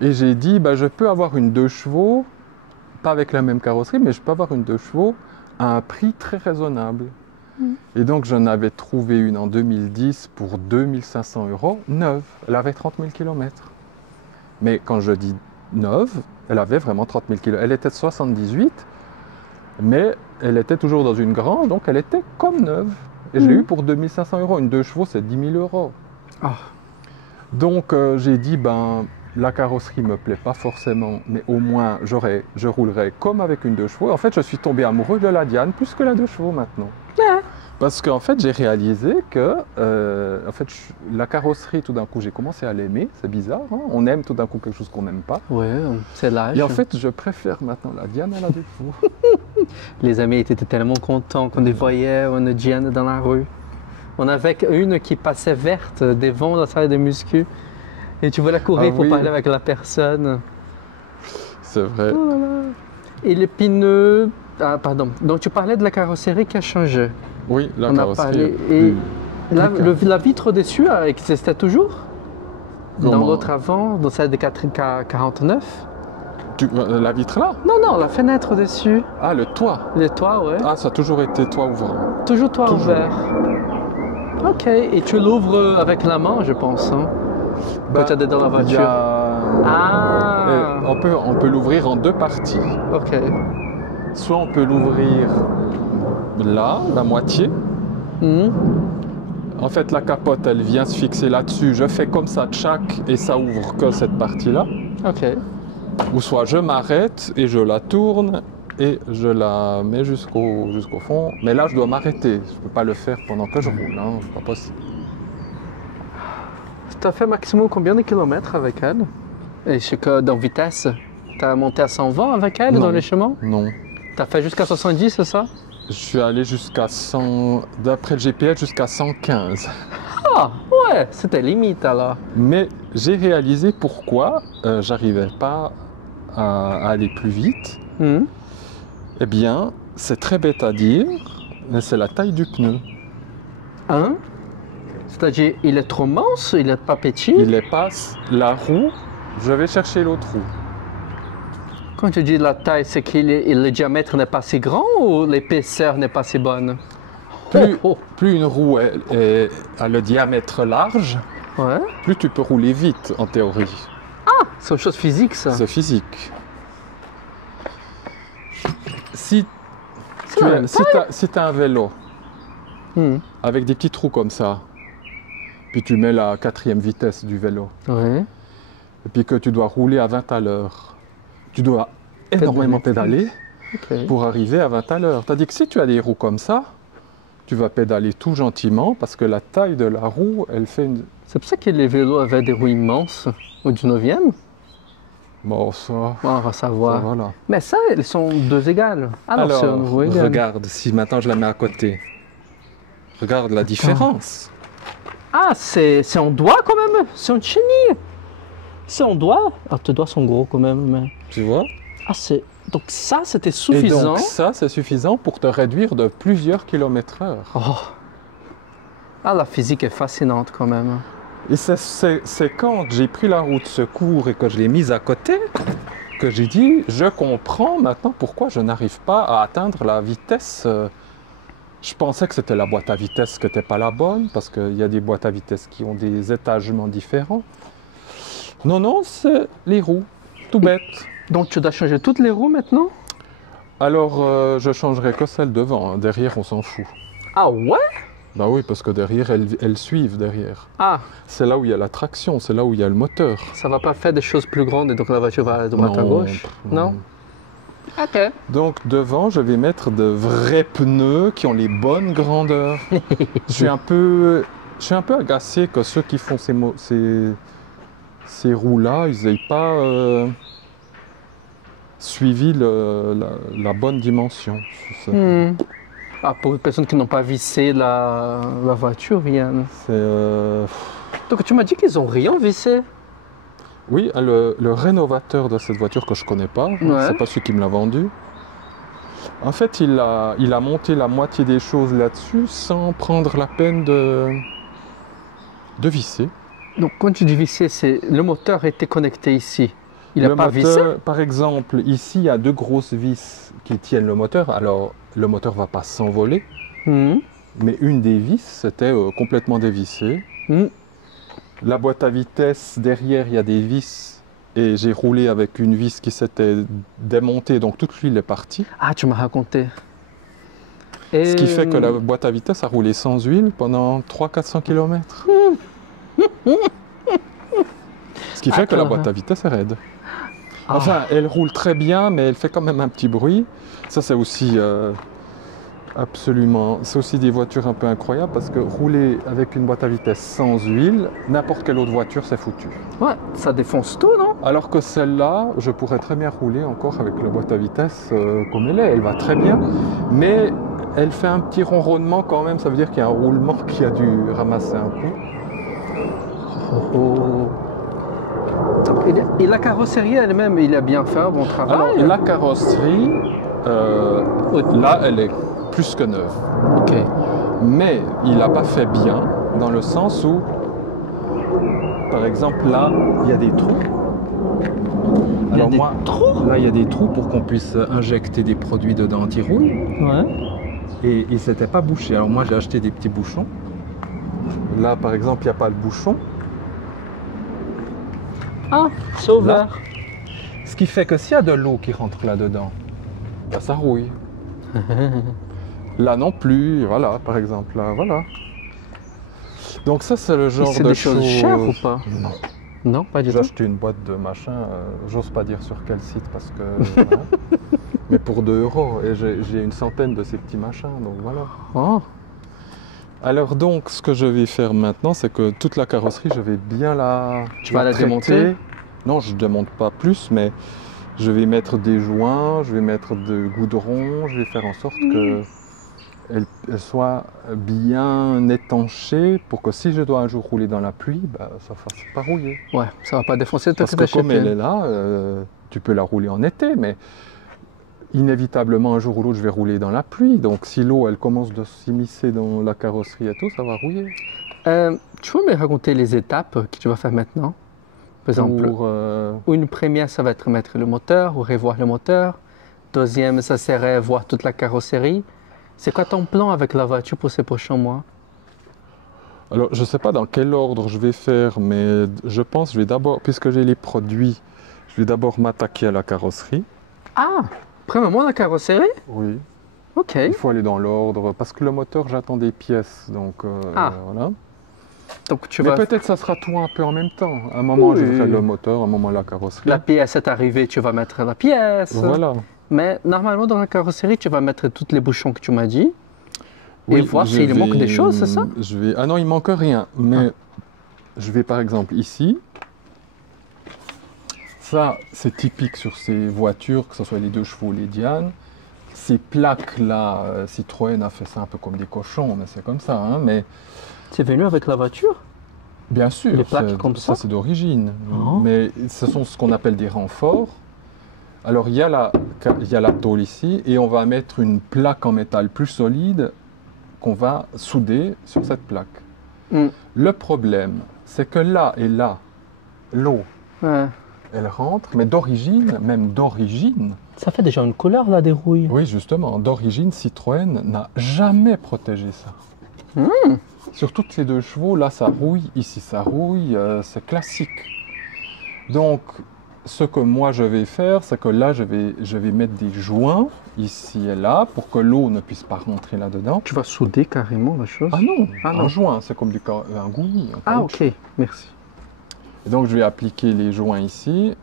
Et j'ai dit, bah, je peux avoir une 2 chevaux, pas avec la même carrosserie, mais je peux avoir une 2 chevaux à un prix très raisonnable. Et donc j'en avais trouvé une en 2010 pour 2500 €, neuve. Elle avait 30 000 km. Mais quand je dis neuve, elle avait vraiment 30 000 km. Elle était de 78, mais elle était toujours dans une grande, donc elle était comme neuve. Et je l'ai eu pour 2500 €. Une 2 chevaux, c'est 10 000 €. Ah. Donc j'ai dit, ben, la carrosserie ne me plaît pas forcément, mais au moins je roulerai comme avec une 2 chevaux. En fait, je suis tombé amoureux de la Diane plus que la 2 chevaux maintenant. Ah. Parce qu'en fait, j'ai réalisé que la carrosserie, tout d'un coup, j'ai commencé à l'aimer. C'est bizarre, hein, on aime tout d'un coup quelque chose qu'on n'aime pas. Ouais, c'est l'âge. Et en fait, je préfère maintenant la Diane à la 2 chevaux. Les amis étaient tellement contents qu'on les voyait, une Diane dans la rue. On avait une qui passait verte devant la salle de muscu. Et tu voulais courir Ah pour oui. parler avec la personne. C'est vrai. Et les pneus. Ah, pardon. Donc tu parlais de la carrosserie qui a changé. Oui, la On a carrosserie. parlé. Et la, Plus la vitre dessus existait toujours? Dans Comment? l'autre avant, dans celle de 49? La vitre là? Non, non, la fenêtre dessus. Ah, le toit. Le toit, ouais. Ah, ça a toujours été toit ouvrant. Toujours toit toujours. ouvert. Ok, et tu l'ouvres avec la main, je pense. Hein? Quand tu es dans la il y voiture. a- Ah, On peut l'ouvrir en 2 parties. ok. Soit on peut l'ouvrir là, la moitié. Mhm. En fait, la capote, elle vient se fixer là-dessus. Je fais comme ça, tchac, et ça ouvre que cette partie-là. Ok. Ou soit je m'arrête et je la tourne et je la mets jusqu'au fond. Mais là, je dois m'arrêter. Je ne peux pas le faire pendant que je roule. Hein. C'est pas possible. Tu as fait maximum combien de kilomètres avec elle? Et c'est que dans vitesse? Tu as monté à 120 avec elle Non. dans les chemins? Non. Tu as fait jusqu'à 70, c'est ça? Je suis allé jusqu'à 100, d'après le GPS, jusqu'à 115. Ah, ouais, c'était limite alors. Mais j'ai réalisé pourquoi j'arrivais pas à aller plus vite. Hmm. Eh bien, c'est très bête à dire, mais c'est la taille du pneu. Hein? C'est-à-dire, il est trop mince, il est pas petit? Il est pas la roue, je vais chercher l'autre roue. Quand tu dis la taille, c'est que le diamètre n'est pas si grand ou l'épaisseur n'est pas si bonne? Plus une roue a le diamètre large, Ouais. plus tu peux rouler vite en théorie. C'est une chose physique, ça. C'est physique. Si C'est la même tu as un vélo Hmm. avec des petits trous comme ça, puis tu mets la 4e vitesse du vélo, Ouais. et puis que tu dois rouler à 20 à l'heure, tu dois énormément pédaler Ok. pour arriver à 20 à l'heure. Tandis que si tu as des roues comme ça, tu vas pédaler tout gentiment parce que la taille de la roue, elle fait une... C'est pour ça que les vélos avaient des roues immenses au 19e. Bon, ça... On va savoir. Voilà. Mais ça, elles sont deux égales. Alors, c'est une roue égale. regarde, si maintenant je la mets à côté, regarde la différence. Ah, c'est en doigt quand même. C'est en chenille. C'est en doigt. Ah, tes doigts sont gros quand même. Mais... Tu vois? Ah, c'est... Donc ça, c'était Et suffisant. donc ça, c'est suffisant pour te réduire de plusieurs kilomètres heure. Oh. Ah, la physique est fascinante quand même. Et c'est quand j'ai pris la roue de secours et que je l'ai mise à côté que j'ai dit, je comprends maintenant pourquoi je n'arrive pas à atteindre la vitesse. Je pensais que c'était la boîte à vitesse qui n'était pas la bonne, parce qu'il y a des boîtes à vitesse qui ont des étagements différents. Non, non, c'est les roues, tout bête. Donc tu dois changer toutes les roues maintenant? Alors, je changerai que celle devant, hein. Derrière, on s'en fout. Ah ouais? Bah oui, parce que derrière, elles suivent derrière. Ah, C'est là où il y a la traction, c'est là où il y a le moteur. ça va pas faire des choses plus grandes et donc la voiture va à droite à Non, gauche? Non? Ok. Donc devant, je vais mettre de vrais pneus qui ont les bonnes grandeurs. je suis un peu agacé que ceux qui font ces roues-là, ils n'aient pas suivi la bonne dimension. Hmm. Ah, pour les personnes qui n'ont pas vissé la voiture, Yann. Donc tu m'as dit qu'ils ont rien vissé? Oui, le rénovateur de cette voiture que je connais pas, c'est pas celui qui me l'a vendu. En fait, il a monté la moitié des choses là-dessus sans prendre la peine de visser. Donc quand tu dis visser, c'est le moteur était connecté ici. Il n'a pas vissé? Par exemple, ici, il y a 2 grosses vis qui tiennent le moteur. Alors, le moteur ne va pas s'envoler, mais une des vis, c'était complètement dévissée. La boîte à vitesse, derrière, il y a des vis. Et j'ai roulé avec une vis qui s'était démontée, donc toute l'huile est partie. Ah, tu m'as raconté. Ce qui fait que la boîte à vitesse a roulé sans huile pendant 300-400 km. Ce qui fait que la boîte à vitesse est raide. Enfin, elle roule très bien, mais elle fait quand même un petit bruit. Ça, c'est aussi absolument... C'est aussi des voitures un peu incroyables parce que rouler avec une boîte à vitesse sans huile, n'importe quelle autre voiture, c'est foutu. Ouais, ça défonce tout, non? Alors que celle-là, je pourrais très bien rouler encore avec la boîte à vitesse comme elle est. Elle va très bien, mais elle fait un petit ronronnement quand même. Ça veut dire qu'il y a un roulement qui a dû ramasser un coup. Et la carrosserie elle-même, il a bien fait un bon travail? Alors, la carrosserie, là, elle est plus que neuve. Ok. Mais il n'a pas fait bien, dans le sens où, par exemple, là, il y a des trous. Alors là, il y a des trous pour qu'on puisse injecter des produits dedans anti-rouille. Ouais. Et il ne s'était pas bouché. Alors moi, j'ai acheté des petits bouchons. Là, par exemple, il n'y a pas le bouchon. Ah, c'est ouvert. Ce qui fait que s'il y a de l'eau qui rentre là-dedans, ben, ça rouille. Là non plus, voilà, par exemple, là, voilà. Donc ça, c'est le genre c'est de des choses chères ou pas? Non. Non, pas du J'ai tout. acheté une boîte de machin, j'ose pas dire sur quel site parce que... voilà. Mais pour 2 €, et j'ai une centaine de ces petits machins, donc voilà. Oh. Alors donc, ce que je vais faire maintenant, c'est que toute la carrosserie, je vais bien Tu vas la démonter? Non, je ne démonte pas plus, mais je vais mettre des joints, je vais mettre de goudron, je vais faire en sorte que elle soit bien étanchée pour que si je dois un jour rouler dans la pluie, bah, ça ne fasse pas rouiller. Ouais, ça va pas défoncer le Parce truc que comme elle d'acheter. est là, tu peux la rouler en été, mais inévitablement un jour ou l'autre je vais rouler dans la pluie. Donc si l'eau elle commence de s'immiscer dans la carrosserie et tout, ça va rouiller. Tu peux me raconter les étapes que tu vas faire maintenant? Par exemple, une première, ça va être mettre le moteur ou revoir le moteur. Deuxième, ça serait voir toute la carrosserie. C'est quoi ton plan avec la voiture pour ces prochains mois? Alors je ne sais pas dans quel ordre je vais faire, mais je pense que je vais d'abord, puisque j'ai les produits, je vais d'abord m'attaquer à la carrosserie. Ah, premièrement la carrosserie? Oui. Ok. Il faut aller dans l'ordre, parce que le moteur, j'attends des pièces, donc voilà. Donc tu Mais vas... peut-être ça sera tout un peu en même temps. À un moment, je ferai le moteur, à un moment, la carrosserie. La pièce est arrivée, tu vas mettre la pièce. Voilà. Mais normalement, dans la carrosserie, tu vas mettre tous les bouchons que tu m'as dit. Et Oui, voir je s'il manque des vais- choses, c'est ça? Ah non, il manque rien. Mais je vais par exemple ici. Ça, c'est typique sur ces voitures, que ce soit les 2 chevaux, les Diane. Ces plaques-là, Citroën a fait ça un peu comme des cochons, mais c'est comme ça. Hein, mais C'est venu avec la voiture? bien sûr, Les plaques comme ça c'est d'origine. Oh. Mais ce sont ce qu'on appelle des renforts. Alors, il y a la tôle ici, et on va mettre une plaque en métal plus solide qu'on va souder sur cette plaque. Mm. Le problème, c'est que là et là, l'eau, Ouais. elle rentre, mais d'origine, même d'origine, Ça fait déjà une couleur là des rouilles. oui justement, d'origine, Citroën n'a jamais protégé ça. Sur toutes ces 2 chevaux, là ça rouille, ici ça rouille, c'est classique. Donc, ce que moi je vais faire, c'est que là je vais mettre des joints, ici et là, pour que l'eau ne puisse pas rentrer là-dedans. Tu vas souder carrément la chose? Ah non, Ah non. un joint, c'est comme un goumis. un Ah caoutchouc. ok, merci. Et donc je vais appliquer les joints ici,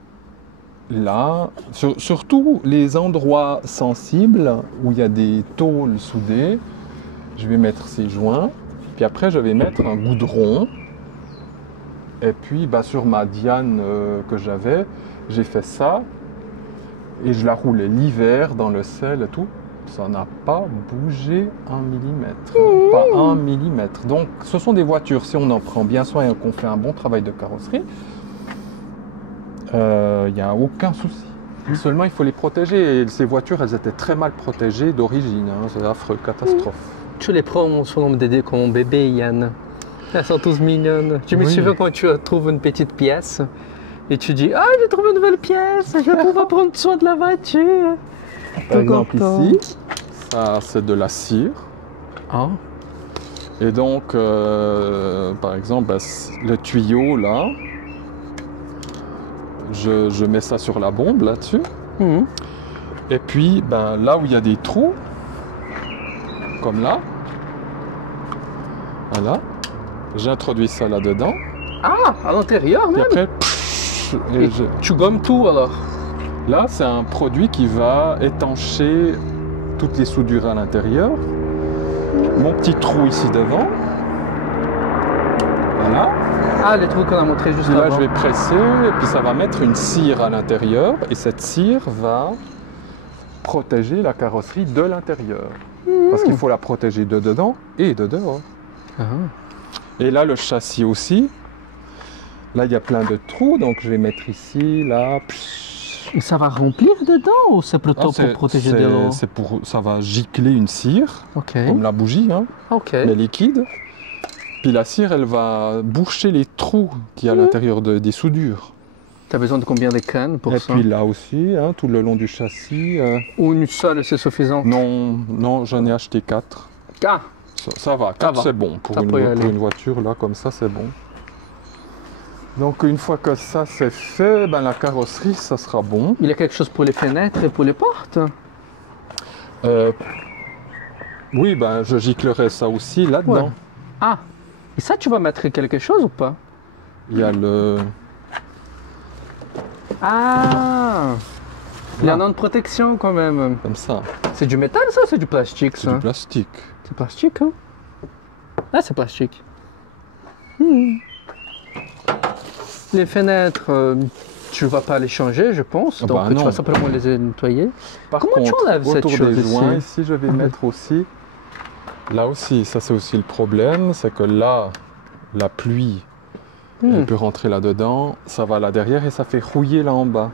là, sur tous les endroits sensibles où il y a des tôles soudées, je vais mettre ces joints, puis après je vais mettre un goudron, et puis bah, sur ma Diane que j'avais, j'ai fait ça, et je la roulais l'hiver dans le sel et tout, ça n'a pas bougé 1 millimètre, pas 1 millimètre. Donc ce sont des voitures, si on en prend bien soin et qu'on fait un bon travail de carrosserie, il n'y a aucun souci. Seulement il faut les protéger, et ces voitures elles étaient très mal protégées d'origine, hein. C'est affreux, catastrophe. Tu les prends sur nom d'aider comme bébé, Yann. Elles sont tous mignonnes. Tu me Oui. souviens quand tu trouves une petite pièce et tu dis ah j'ai trouvé une nouvelle pièce, je vais pouvoir prendre soin de la voiture. Par Tout exemple content. ici, ça c'est de la cire. Ah. Et donc, par exemple, bah, le tuyau là, je mets ça sur la bombe là-dessus. Mhm. Et puis, ben, là où il y a des trous, comme là, voilà, j'introduis ça là-dedans. Ah, à l'intérieur Et même. après, et Tu gommes tout alors. là, c'est un produit qui va étancher toutes les soudures à l'intérieur. Mon petit trou ici devant. Voilà. Ah, les trous qu'on a montré juste Puis là, avant. je vais presser et puis ça va mettre une cire à l'intérieur. Et cette cire va protéger la carrosserie de l'intérieur. Parce qu'il faut la protéger de dedans et de dehors. Ah. Et là, le châssis aussi. Là, il y a plein de trous. Donc, je vais mettre ici, là. Et ça va remplir dedans ou c'est plutôt Ah, pour protéger de l'eau? ça va gicler une cire, Ok. comme la bougie, hein, Ok. mais liquide. Puis la cire, elle va boucher les trous qu'il y a à l'intérieur des soudures. Tu as besoin de combien de cannes pour Et ça? puis là aussi, hein, tout le long du châssis. Ou une seule, c'est suffisant? Non, non, j'en ai acheté 4. Ah, Ça va, 4 va. c'est bon. Pour Ça une, peut y pour aller. une voiture, là, comme ça, c'est bon. Donc une fois que ça c'est fait, ben, la carrosserie, ça sera bon. il y a quelque chose pour les fenêtres et pour les portes? Oui, ben, je giclerai ça aussi là-dedans. Ouais. Ah, et ça, tu vas mettre quelque chose ou pas? Il y a le... Ah, il y en Là. a une protection quand même. Comme ça, C'est du métal ça ou c'est du plastique c'est ça? du plastique. C'est plastique, hein? Ah, c'est plastique. Hmm. Les fenêtres, tu vas pas les changer, je pense. Ah Donc bah tu non. vas simplement les nettoyer. Par Comment tu contre, enlèves cette autour chose des ici? joints, ici, je vais mettre aussi Là aussi, ça c'est aussi le problème, c'est que là, la pluie, elle peut rentrer là-dedans, ça va là derrière et ça fait rouiller là en bas.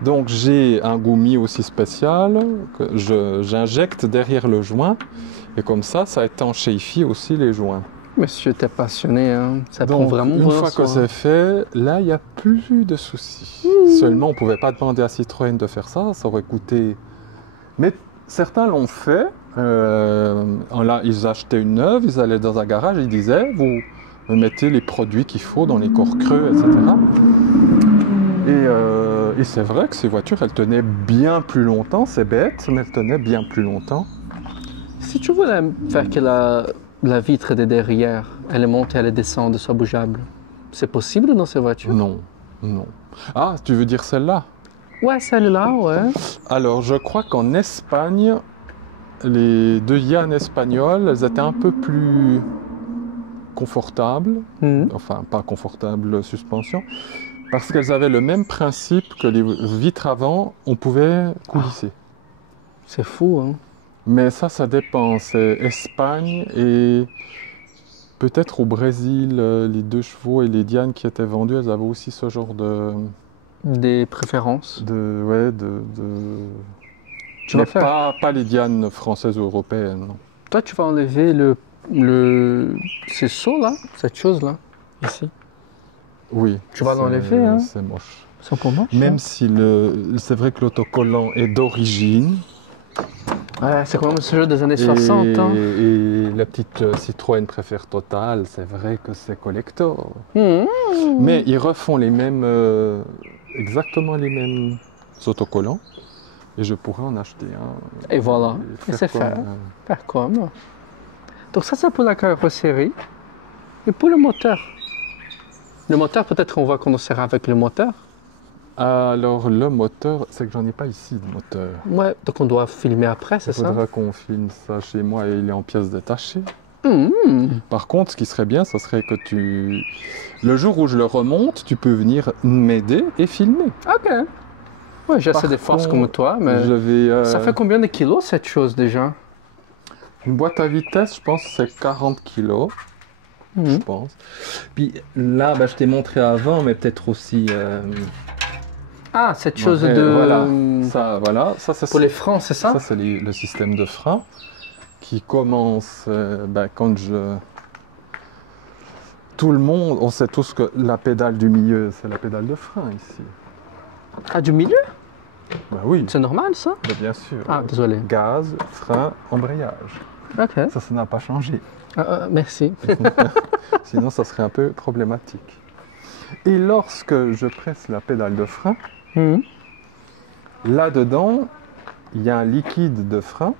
Donc j'ai un goumi aussi spécial que j'injecte derrière le joint et comme ça étanchéifie aussi les joints. Monsieur, t'es passionné, hein. Ça prend Donc vraiment une fois que c'est fait, là il n'y a plus de soucis. Seulement on ne pouvait pas demander à Citroën de faire ça, ça aurait coûté... Mais certains l'ont fait, là ils achetaient une neuve, ils allaient dans un garage, ils disaient vous mettez les produits qu'il faut dans les corps creux, etc. Et c'est vrai que ces voitures, elles tenaient bien plus longtemps, c'est bête, mais elles tenaient bien plus longtemps. Si tu voulais faire que la vitre de derrière, elle monte et elle descend, soit bougeable, c'est possible dans ces voitures? Non, non. Ah, tu veux dire celle-là? Ouais, celle-là, ouais. Alors, je crois qu'en Espagne, les deux Yann espagnoles, elles étaient un peu plus confortables, enfin pas confortables suspension, parce qu'elles avaient le même principe que les vitres avant, on pouvait coulisser. C'est fou, hein. Mais ça dépend, c'est Espagne et peut-être au Brésil, les 2 chevaux et les Dianes qui étaient vendues, elles avaient aussi ce genre de... Des préférences. Ouais, Tu vas mais faire. pas les Dianes françaises ou européennes, non. Toi, tu vas enlever ces seaux-là, cette chose-là, ici. Oui. Tu vas l'enlever, hein. C'est moche. C'est pour moi. Même si c'est vrai que l'autocollant est d'origine. Ouais, c'est quand même ce jeu des années 60. Hein. Et la petite Citroën préfère Total, c'est vrai que c'est collector. Mmh. Mais ils refont les mêmes, exactement les mêmes autocollants. Et je pourrais en acheter un. Et voilà, et c'est fait. Faire comme. Donc ça, c'est pour la carrosserie. Et pour le moteur. Le moteur, peut-être qu'on va commencer avec le moteur. Alors le moteur, c'est que j'en ai pas ici de moteur. Ouais, donc on doit filmer après, c'est ça? Il faudra qu'on filme ça chez moi et il est en pièces détachées. Mmh. Par contre, ce qui serait bien, ce serait que le jour où je le remonte, tu peux venir m'aider et filmer. Ok. Ouais, j'ai assez de force comme toi, mais ça fait combien de kilos cette chose déjà? Une boîte à vitesse, je pense que c'est 40 kilos. Je pense. Puis là, je t'ai montré avant, mais peut-être aussi... Ah, cette chose de... Voilà. Ça, pour les freins, c'est ça? Ça, c'est le système de frein qui commence quand je... Tout le monde, on sait tous que la pédale du milieu, c'est la pédale de frein ici. Ah, du milieu? Bah oui. C'est normal, ça? Bah, bien sûr. Ah, désolé. Gaz, frein, embrayage. Ok. Ça n'a pas changé. Merci. Sinon, ça serait un peu problématique. Et lorsque je presse la pédale de frein, là-dedans, il y a un liquide de frein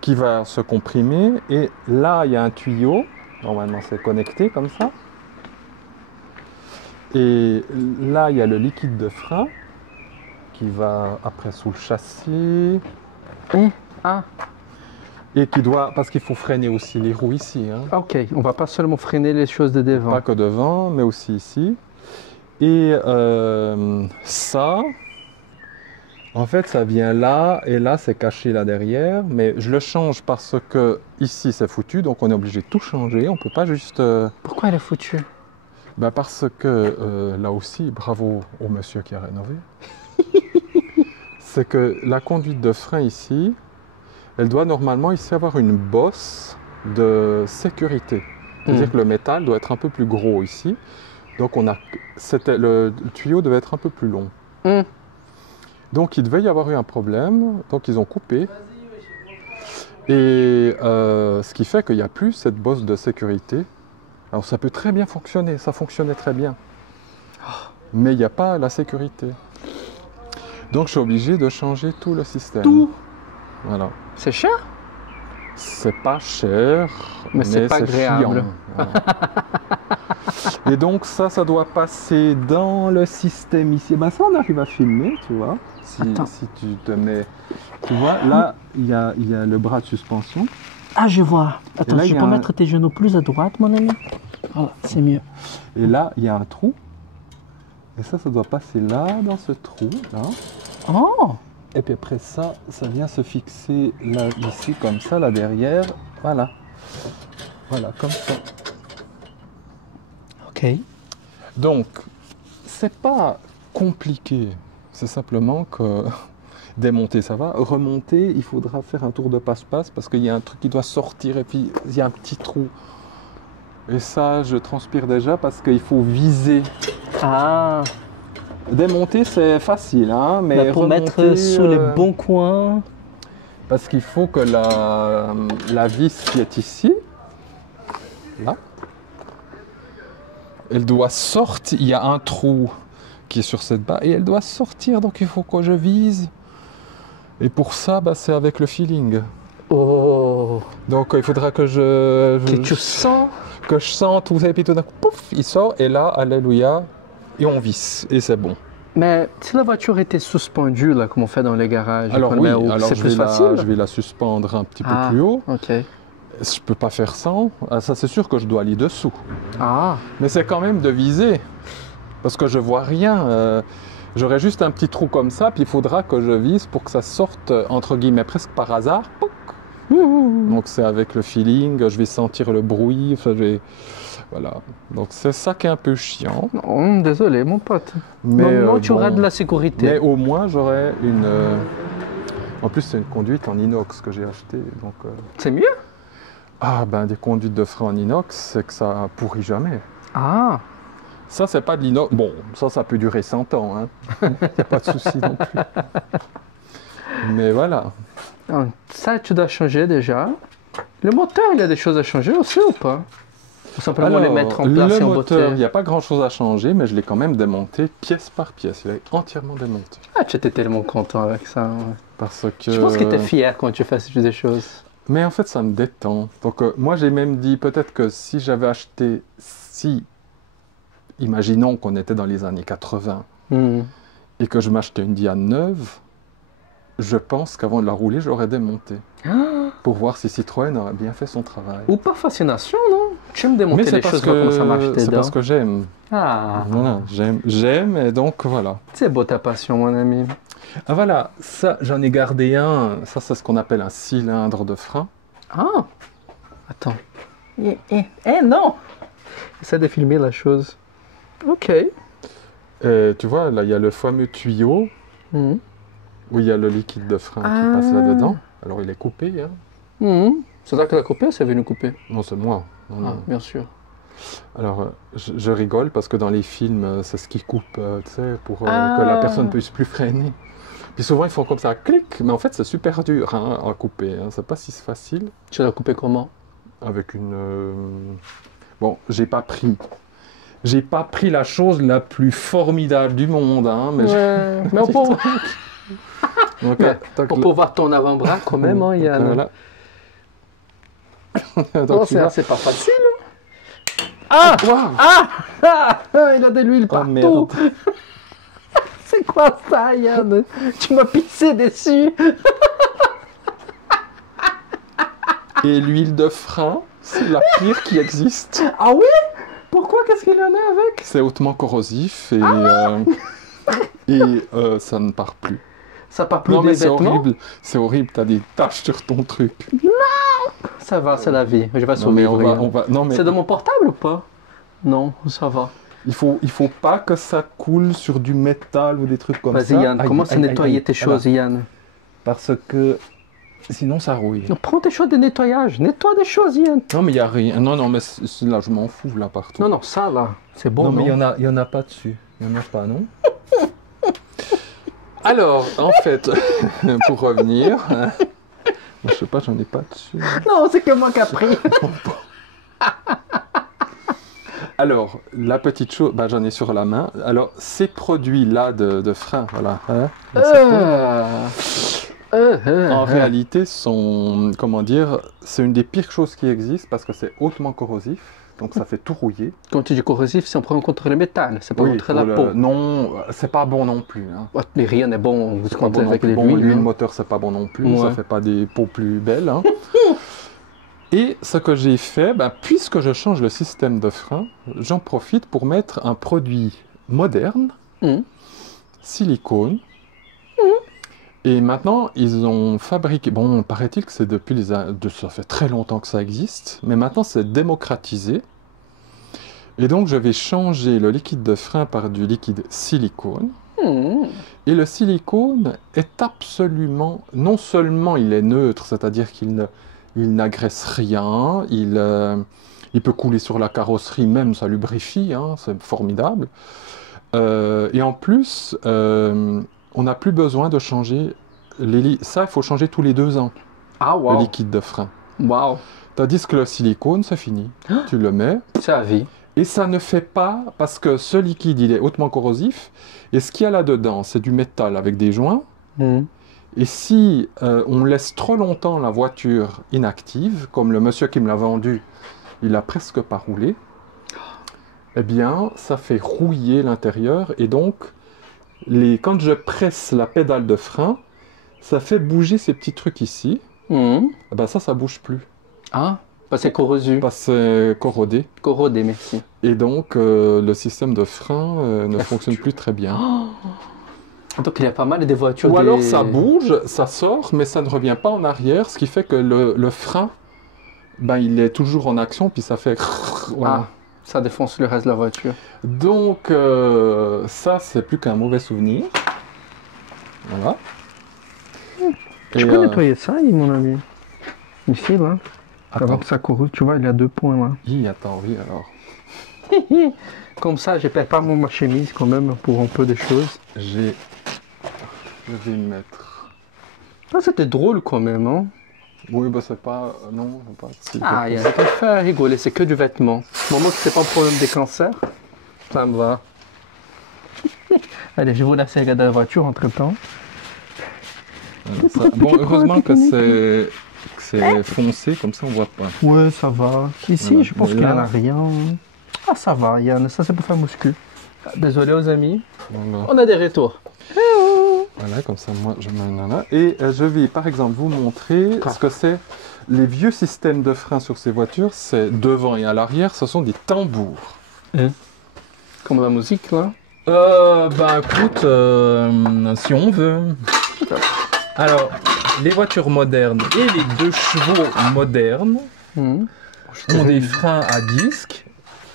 qui va se comprimer. Et là, il y a un tuyau. Normalement, c'est connecté comme ça. Et là, il y a le liquide de frein qui va après sous le châssis. Et qui doit, parce qu'il faut freiner aussi les roues ici. Hein. Ok, on va pas seulement freiner les choses de devant. Pas que devant, mais aussi ici. Et ça, en fait, ça vient là, et là, c'est caché là derrière. Mais je le change parce que ici, c'est foutu, donc on est obligé de tout changer. On peut pas juste... Pourquoi elle est foutue? Parce que là aussi, bravo au monsieur qui a rénové. C'est que la conduite de frein ici, elle doit normalement ici avoir une bosse de sécurité. C'est-à-dire que le métal doit être un peu plus gros ici. Donc le tuyau devait être un peu plus long. Donc il devait y avoir eu un problème. Donc ils ont coupé. Et ce qui fait qu'il n'y a plus cette bosse de sécurité. Alors ça peut très bien fonctionner, ça fonctionnait très bien. Mais il n'y a pas la sécurité. Donc je suis obligé de changer tout le système. Tout? Voilà. C'est cher? C'est pas cher, mais c'est pas agréable. Voilà. Et donc ça doit passer dans le système ici. Ça on arrive à filmer, tu vois. Si tu te mets... Tu vois, là, il y a le bras de suspension. Ah, je vois. Attends, tu peux mettre tes genoux plus à droite, mon ami? Voilà, c'est mieux. Et là, il y a un trou. Et ça doit passer là, dans ce trou, là. Oh! Et puis après ça, ça vient se fixer là, ici, comme ça, là derrière. Voilà. Voilà, comme ça. Ok. Donc, c'est pas compliqué. C'est simplement que démonter, ça va. Remonter, il faudra faire un tour de passe-passe parce qu'il y a un truc qui doit sortir et puis il y a un petit trou. Et ça, je transpire déjà parce qu'il faut viser. Ah, Démonter, c'est facile, hein, mais bah, pour remonter, mettre sous les bons coins. parce qu'il faut que la vis qui est ici, là, elle doit sortir. Il y a un trou qui est sur cette barre et elle doit sortir, donc il faut que je vise. Et pour ça, bah, c'est avec le feeling. Oh, Donc il faudra que que tu sens. que je sente tout ça, et puis tout d'un coup, pouf, il sort, et là, alléluia, et on visse, et c'est bon. Mais si la voiture était suspendue, là, comme on fait dans les garages, Alors on le oui, met où? alors C'est je plus vais, facile. je vais la suspendre un petit peu Ah, plus haut. ok. Je peux pas faire sans. Ah, ça, c'est sûr que je dois aller dessous. Ah, Mais c'est quand même de viser, parce que je vois rien. J'aurai juste un petit trou comme ça, puis il faudra que je vise pour que ça sorte, entre guillemets, presque par hasard. Pouc. Donc c'est avec le feeling, je vais sentir le bruit, enfin, voilà. Donc c'est ça qui est un peu chiant. non, désolé, mon pote. Mais non, tu auras bon. de la sécurité. Mais au moins j'aurai une... En plus c'est une conduite en inox que j'ai acheté. Donc, C'est mieux? Ah ben des conduites de frein en inox, c'est que ça pourrit jamais. Ah, Ça c'est pas de l'inox. Bon, ça peut durer 100 ans. Hein. Y a pas de souci non plus. Mais voilà. ah, ça, tu dois changer déjà. Le moteur, il y a des choses à changer aussi ou pas? Ou simplement les mettre en place le et en moteur, il beauté. n'y a pas grand chose à changer, mais je l'ai quand même démonté pièce par pièce. Il est entièrement démonté. Ah, tu étais tellement content avec ça. Ouais. Parce que... Je pense que tu es fier quand tu fais des choses. Mais en fait, ça me détend. Donc, moi, j'ai même dit peut-être que si j'avais acheté, imaginons qu'on était dans les années 80 et que je m'achetais une Diane neuve, je pense qu'avant de la rouler, je l'aurais démontée Ah, pour voir si Citroën aurait bien fait son travail. ou par fascination, non? Tu aimes démonter Mais c'est les parce choses, voir comment ça marche que c'est dedans. parce que j'aime. Ah, Voilà, j'aime et donc voilà. c'est beau ta passion, mon ami. Ah voilà, ça j'en ai gardé un. Ça c'est ce qu'on appelle un cylindre de frein. Ah, attends. Non! Essaie de filmer la chose. Ok. Et tu vois, là il y a le fameux tuyau Mhm. où il y a le liquide de frein qui Ah. passe là-dedans. Alors il est coupé, hein. Mhm. C'est toi qui l'as coupé ou c'est venu couper? Non, c'est moi. Non, Ah, non. bien sûr. Alors je rigole parce que dans les films, c'est ce qui coupe, tu sais, pour que Ah. la personne ne puisse plus freiner. Puis souvent ils font comme ça, clic, mais en fait c'est super dur hein, à couper. Hein. C'est pas si facile. Tu l'as coupé comment? Avec une. Bon, j'ai pas pris la chose la plus formidable du monde, hein, mais Ouais, mais on peut, Donc, mais tac, on peut voir ton avant-bras quand même, hein, Yann. Voilà. Donc, Non, tu vois. c'est pas facile. Ah! Waouh. Ah! Il a de l'huile Oh, partout. merde. C'est quoi ça, Yann? Tu m'as pissé dessus. Et l'huile de frein, c'est la pire qui existe. Ah oui? Pourquoi? Qu'est-ce qu'il y en a avec? C'est hautement corrosif et, ça ne part plus. Ça part plus Non des mais c'est vêtements? horrible, t'as des taches sur ton truc. Ça va, c'est la vie. Je vais Non mais survivre. Yann. non mais C'est de mon portable ou pas? Non, ça va. il faut pas que ça coule sur du métal ou des trucs comme ça. Vas-y, Yann, Aïe, commence à aïe, aïe, nettoyer aïe. tes Voilà. choses, Yann. Parce que sinon ça rouille. Non, prends tes choses de nettoyage. Nettoie des choses, Yann. Non mais il y a rien. Non mais là je m'en fous là partout. Non, non, ça là, c'est bon. non Non, mais il y en a pas dessus. Il y en a pas non. Alors en fait pour revenir, je sais pas, j'en ai pas dessus. Non, c'est que moi qui a pris. Alors, la petite chose, bah, j'en ai sur la main. Alors, ces produits-là de frein, voilà. Hein, en réalité, sont, comment dire, c'est une des pires choses qui existent parce que c'est hautement corrosif. Donc, ça fait tout rouiller. Quand tu dis corrosif, c'est en prenant contre le métal, c'est pas contre la pour peau. non, c'est pas bon non plus. Hein. Ouais, mais rien n'est bon, vous C'est pas comptez bon non avec plus. les Bon, huiles. l'huile hein. moteur, c'est pas bon non plus. Ouais. Ça fait pas des peaux plus belles. Hein. Et ce que j'ai fait, ben, puisque je change le système de frein, j'en profite pour mettre un produit moderne, Mhm. silicone, Et maintenant, ils ont fabriqué, bon, paraît-il que c'est depuis ça fait très longtemps que ça existe, mais maintenant c'est démocratisé. Et donc je vais changer le liquide de frein par du liquide silicone. Et le silicone est absolument, non seulement il est neutre, c'est-à-dire il n'agresse rien, il peut couler sur la carrosserie, même ça lubrifie, hein, c'est formidable. Et en plus, on n'a plus besoin de changer ça, il faut changer tous les 2 ans, Ah, le wow. liquide de frein. Wow. Tandis que le silicone, c'est fini. Tu le mets. C'est à vie. Et ça ne fait pas, parce que ce liquide, il est hautement corrosif. Et ce qu'il y a là-dedans, c'est du métal avec des joints. Et si on laisse trop longtemps la voiture inactive, comme le monsieur qui me l'a vendu, il a presque pas roulé, eh bien, ça fait rouiller l'intérieur. Et donc, quand je presse la pédale de frein, ça fait bouger ces petits trucs ici. Eh ben ça bouge plus. Ah, parce que c'est corrosu. Parce que c'est corrodé. Corrodé, merci. Et donc, le système de frein ne fonctionne plus très bien. Donc, il y a pas mal de voitures... Ou alors, ça bouge, ça sort, mais ça ne revient pas en arrière, ce qui fait que le frein, ben, il est toujours en action, puis ça fait... Voilà. Ah, ça défonce le reste de la voiture. Donc, ça, c'est plus qu'un mauvais souvenir. Voilà. Je peux nettoyer ça, mon ami. Ici, là. Avant que ça corrode, tu vois, il y a 2 points, là. Attends, oui, alors. Comme ça, je perds pas ma chemise, quand même, pour un peu de choses. Je vais mettre... Ah, c'était drôle, quand même, hein. Oui, bah c'est pas... Non, pas... Si, Ah, il y a rien à faire rigoler, c'est que du vêtement. Du moment que c'est pas un problème de cancer, ça me va. Allez, je vous laisse regarder la voiture entre-temps. Bon, heureusement que c'est foncé, comme ça on voit pas. Ouais, ça va. Ici, Voilà. je pense qu'il n'y en a rien. Ah, ça va, Yann, ça c'est pour faire muscu. Désolé aux amis, Voilà. on a des retours. Voilà, comme ça moi je mets là. Et je vais par exemple vous montrer ce que c'est. Les vieux systèmes de frein sur ces voitures, c'est devant et à l'arrière, ce sont des tambours. Comme la musique, là. Bah écoute, si on veut. Alors, les voitures modernes et les 2 chevaux modernes ont des freins à disque.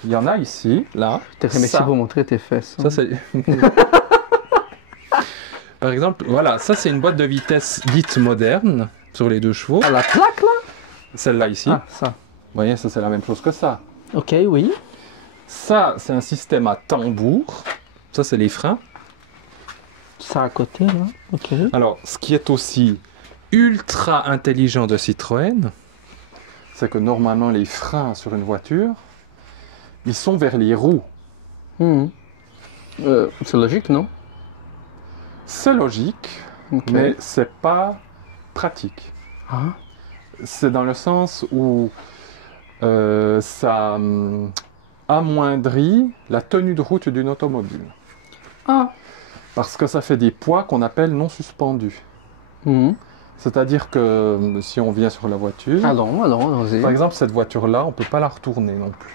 Il y en a ici, là. Je te remercie pour montrer tes fesses. Ça, c'est... Par exemple, voilà, ça c'est une boîte de vitesse dite moderne sur les 2 chevaux. Ah, la plaque, là? Celle-là ici. Ah, ça. Vous voyez, ça c'est la même chose que ça. Ok, oui. Ça, c'est un système à tambour. Ça, c'est les freins. Ça à côté, là. Ok. Alors, ce qui est aussi ultra intelligent de Citroën, c'est que normalement les freins sur une voiture, ils sont vers les roues. C'est logique, non? C'est logique, mais c'est pas pratique. Ah. C'est dans le sens où ça amoindrit la tenue de route d'une automobile. Ah. Parce que ça fait des poids qu'on appelle non suspendus. C'est-à-dire que si on vient sur la voiture, allons-y. par exemple cette voiture-là, on ne peut pas la retourner non plus.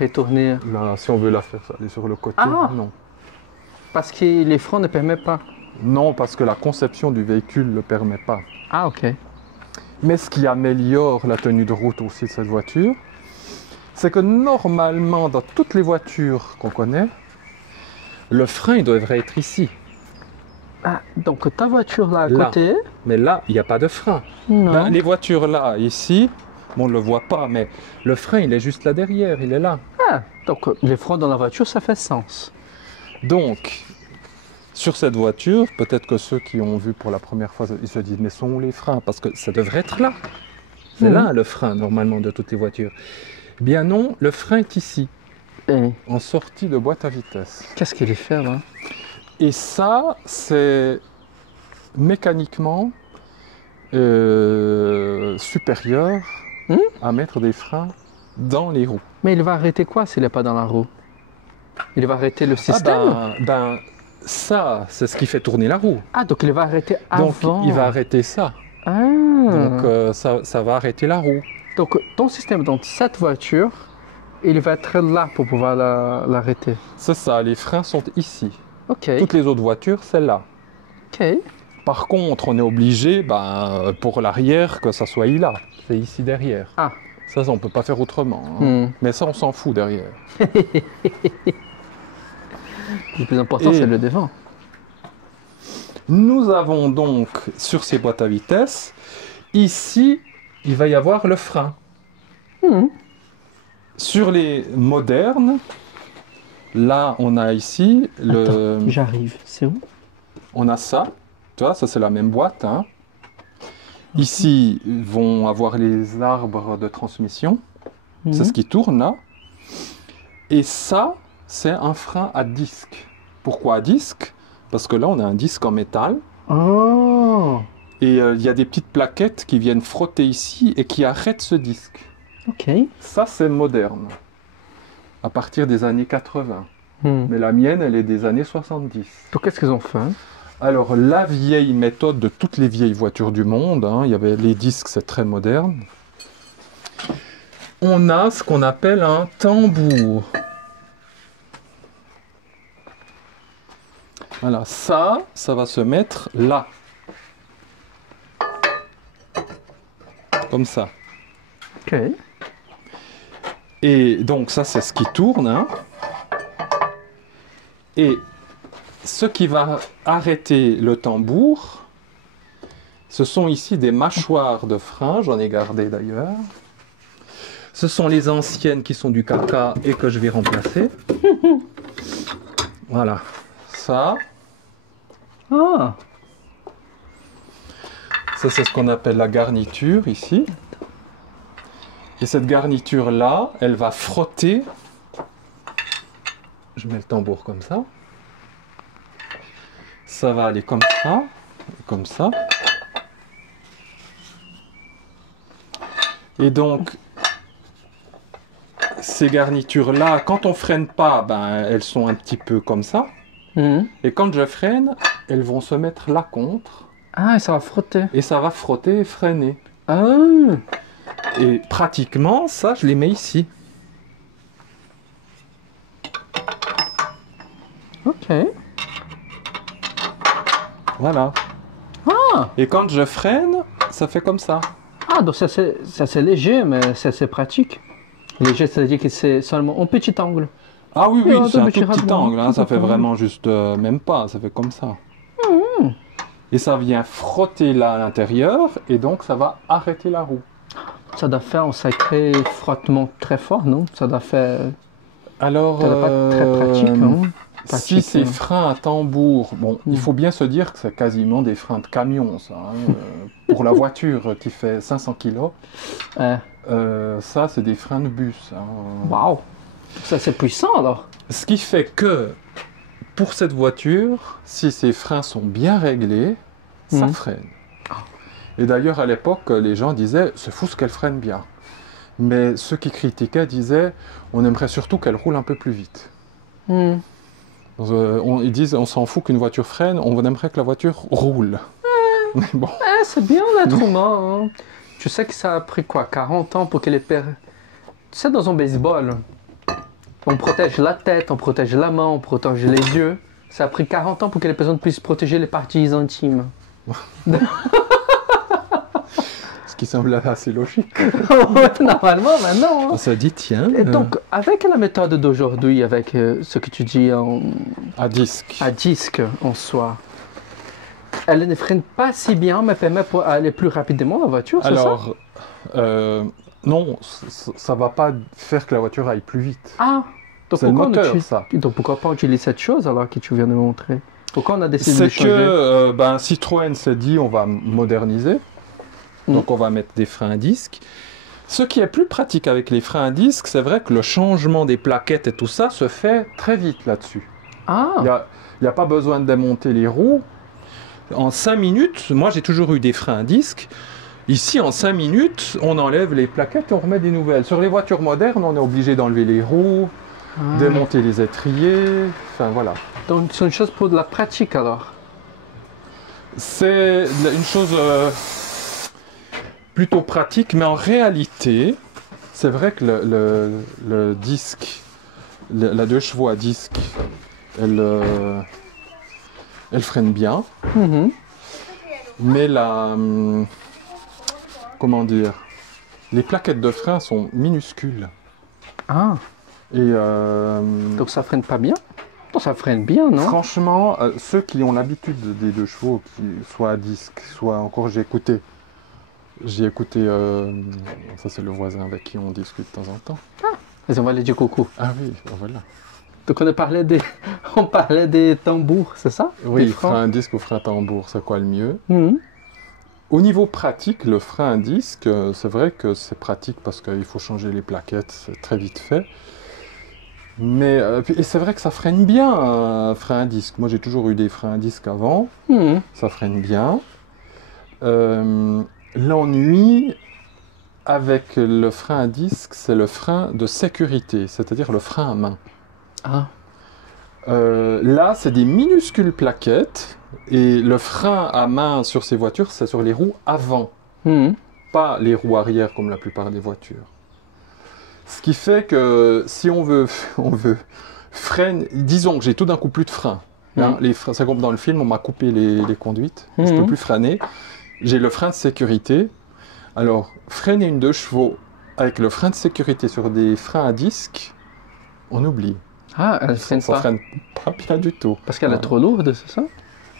Retourner. Là, si on veut la faire aller sur le côté, non. Parce que les freins ne permettent pas. Non, parce que la conception du véhicule ne le permet pas. Ah, ok. Mais ce qui améliore la tenue de route aussi de cette voiture, c'est que normalement, dans toutes les voitures qu'on connaît, le frein il devrait être ici. Ah, donc ta voiture là à côté. Mais là, il n'y a pas de frein. Non. Ben, les voitures là, ici, bon, on ne le voit pas, mais le frein, il est juste là derrière, il est là. Ah, donc les freins dans la voiture, ça fait sens. Donc, sur cette voiture, peut-être que ceux qui ont vu pour la première fois, ils se disent, mais sont où les freins? Parce que ça devrait être là. C'est là le frein, normalement, de toutes les voitures. Eh bien non, le frein est ici, en sortie de boîte à vitesse. Qu'est-ce qu'il fait là? Et ça, c'est mécaniquement supérieur à mettre des freins dans les roues. Mais il va arrêter quoi s'il n'est pas dans la roue? Il va arrêter le système? Ça, c'est ce qui fait tourner la roue. Ah, donc il va arrêter avant. Donc il va arrêter ça. Ah. Donc ça va arrêter la roue. Donc ton système dans cette voiture, il va être là pour pouvoir l'arrêter. C'est ça, les freins sont ici. Ok. Toutes les autres voitures, c'est là. Ok. Par contre, on est obligé, pour l'arrière, que ça soit là. C'est ici derrière. Ah. Ça, on ne peut pas faire autrement. Hein. Mais ça, on s'en fout derrière. Le plus important, c'est le devant. Nous avons donc, sur ces boîtes à vitesse, ici, il va y avoir le frein. Sur les modernes, là, on a ici le... Attends, j'arrive. C'est où? On a ça. Tu vois, ça, c'est la même boîte. Hein. Ici, vont avoir les arbres de transmission. C'est ce qui tourne, là. Et ça, c'est un frein à disque. Pourquoi à disque? Parce que là, on a un disque en métal. Oh. Et il y a des petites plaquettes qui viennent frotter ici et qui arrêtent ce disque. Ok. Ça, c'est moderne. À partir des années 80. Mais la mienne, elle est des années 70. Donc, qu'est-ce qu'ils ont fait? Alors, la vieille méthode de toutes les vieilles voitures du monde, hein, il y avait les disques, c'est très moderne. On a ce qu'on appelle un tambour. Voilà, ça va se mettre là. Comme ça. Ok. Et donc, ça, c'est ce qui tourne. Hein. Et ce qui va arrêter le tambour, ce sont ici des mâchoires de frein, j'en ai gardé d'ailleurs. Ce sont les anciennes qui sont du caca et que je vais remplacer. Voilà, ça. Ah. Ça, c'est ce qu'on appelle la garniture ici. Et cette garniture-là, elle va frotter. Je mets le tambour comme ça. Ça va aller comme ça, comme ça. Et donc, ces garnitures-là, quand on freine pas, elles sont un petit peu comme ça. Et quand je freine, elles vont se mettre là contre. Ah, et ça va frotter. Et ça va frotter et freiner. Ah. Et pratiquement, ça, je les mets ici. Ok. Voilà. Ah. Et quand je freine, ça fait comme ça. Ah, donc ça c'est léger, mais c'est pratique. Léger, c'est-à-dire que c'est seulement un petit angle. Ah oui, oui, Et c'est un petit tout petit règlement, angle. Hein, ça tout fait angle. vraiment juste même pas. Ça fait comme ça. Et ça vient frotter là à l'intérieur. Et donc, ça va arrêter la roue. Ça doit faire un sacré frottement très fort, non? Ça doit faire... Alors, Ça doit pas être très pratique, hein? si Pratique, ces freins à tambour, bon, il faut bien se dire que c'est quasiment des freins de camion, ça. Hein, pour la voiture qui fait 500 kg, ça, c'est des freins de bus. Hein. Waouh! Ça, c'est puissant, alors. Ce qui fait que, pour cette voiture, si ses freins sont bien réglés, ça freine. Et d'ailleurs, à l'époque, les gens disaient, c'est fou ce qu'elle freine bien. Mais ceux qui critiquaient disaient, on aimerait surtout qu'elle roule un peu plus vite. Ils disent, on s'en fout qu'une voiture freine, on aimerait que la voiture roule. Mais bon. C'est bien l'être humain. Hein. Tu sais que ça a pris quoi, 40 ans pour que les pères... Tu sais, dans un baseball, on protège la tête, on protège la main, on protège les yeux. Ça a pris 40 ans pour que les personnes puissent protéger les parties intimes. Ce qui semble assez logique. Normalement, maintenant. On se dit, tiens... Et donc, avec la méthode d'aujourd'hui, avec ce que tu dis à disque. À disque en soi, elle ne freine pas si bien, mais permet pour aller plus rapidement la voiture, c'est ça? Alors, non, ça ne va pas faire que la voiture aille plus vite. Ah, donc c'est le moteur, ça. Donc pourquoi pas utiliser cette chose alors que tu viens de montrer? Pourquoi on a décidé de C'est changer? que Citroën s'est dit, on va moderniser. Donc on va mettre des freins à disque. Ce qui est plus pratique avec les freins à disque, c'est vrai que le changement des plaquettes et tout ça se fait très vite là-dessus. Ah. Il n'y a pas besoin de démonter les roues. En 5 minutes, moi j'ai toujours eu des freins à disque. Ici, en 5 minutes, on enlève les plaquettes et on remet des nouvelles. Sur les voitures modernes, on est obligé d'enlever les roues, démonter les étriers, enfin voilà. Donc c'est une chose pour de la pratique alors? C'est une chose plutôt pratique, mais en réalité, c'est vrai que le disque, la 2 chevaux à disque, elle freine bien. Mais comment dire, les plaquettes de frein sont minuscules. Ah, Et donc ça freine pas bien? Non, ça freine bien, non? franchement, ceux qui ont l'habitude des deux chevaux, qui soit à disque, soit encore j'ai écouté, ça c'est le voisin avec qui on discute de temps en temps. Ils ont aller du coucou. Ah oui, voilà. Donc on parlait des tambours, c'est ça? Oui, Des frein à disque ou frein à tambour, c'est quoi le mieux? Mhm. Au niveau pratique, le frein à disque, c'est vrai que c'est pratique parce qu'il faut changer les plaquettes, c'est très vite fait. Mais et c'est vrai que ça freine bien un frein à disque. Moi j'ai toujours eu des freins à disque avant, Mhm. ça freine bien. L'ennui avec le frein à disque, c'est le frein de sécurité, c'est-à-dire le frein à main. Ah, Là, c'est des minuscules plaquettes et le frein à main sur ces voitures, c'est sur les roues avant, mhm. pas les roues arrière comme la plupart des voitures. Ce qui fait que si on veut freiner, disons que j'ai tout d'un coup plus de frein. Hein, les freins, c'est comme dans le film, on m'a coupé les conduites, je ne peux plus freiner. J'ai le frein de sécurité. Alors, freiner une 2 chevaux avec le frein de sécurité sur des freins à disque, on oublie. Ah, elle freine Ça pas. freine pas bien du tout. Parce qu'elle est trop lourde, c'est ça?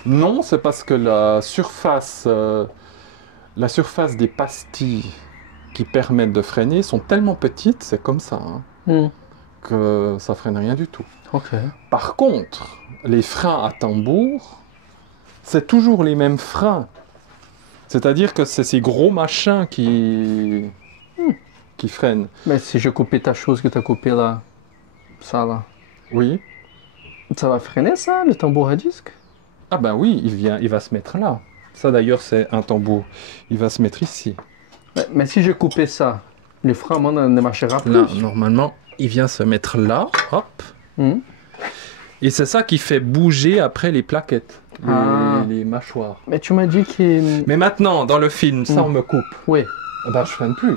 Non, c'est parce que la surface des pastilles qui permettent de freiner sont tellement petites, c'est comme ça, hein, Mhm. que ça freine rien du tout. Ok. Par contre, les freins à tambour, c'est toujours les mêmes freins. C'est-à-dire que c'est ces gros machins qui freinent. Mais si je coupais ta chose que tu as coupé là, ça là, Oui. ça va freiner ça, le tambour à disque? Ah ben oui, il va se mettre là. Ça d'ailleurs, c'est un tambour. Il va se mettre ici. Mais si je coupais ça, les freins moi, ne marchera plus. Là, normalement, il vient se mettre là. Hop. Mhm. Et c'est ça qui fait bouger après les plaquettes, les mâchoires. Mais tu m'as dit qu'il... Mais maintenant, dans le film, ça on me coupe. Oui. Eh ben, je freine plus.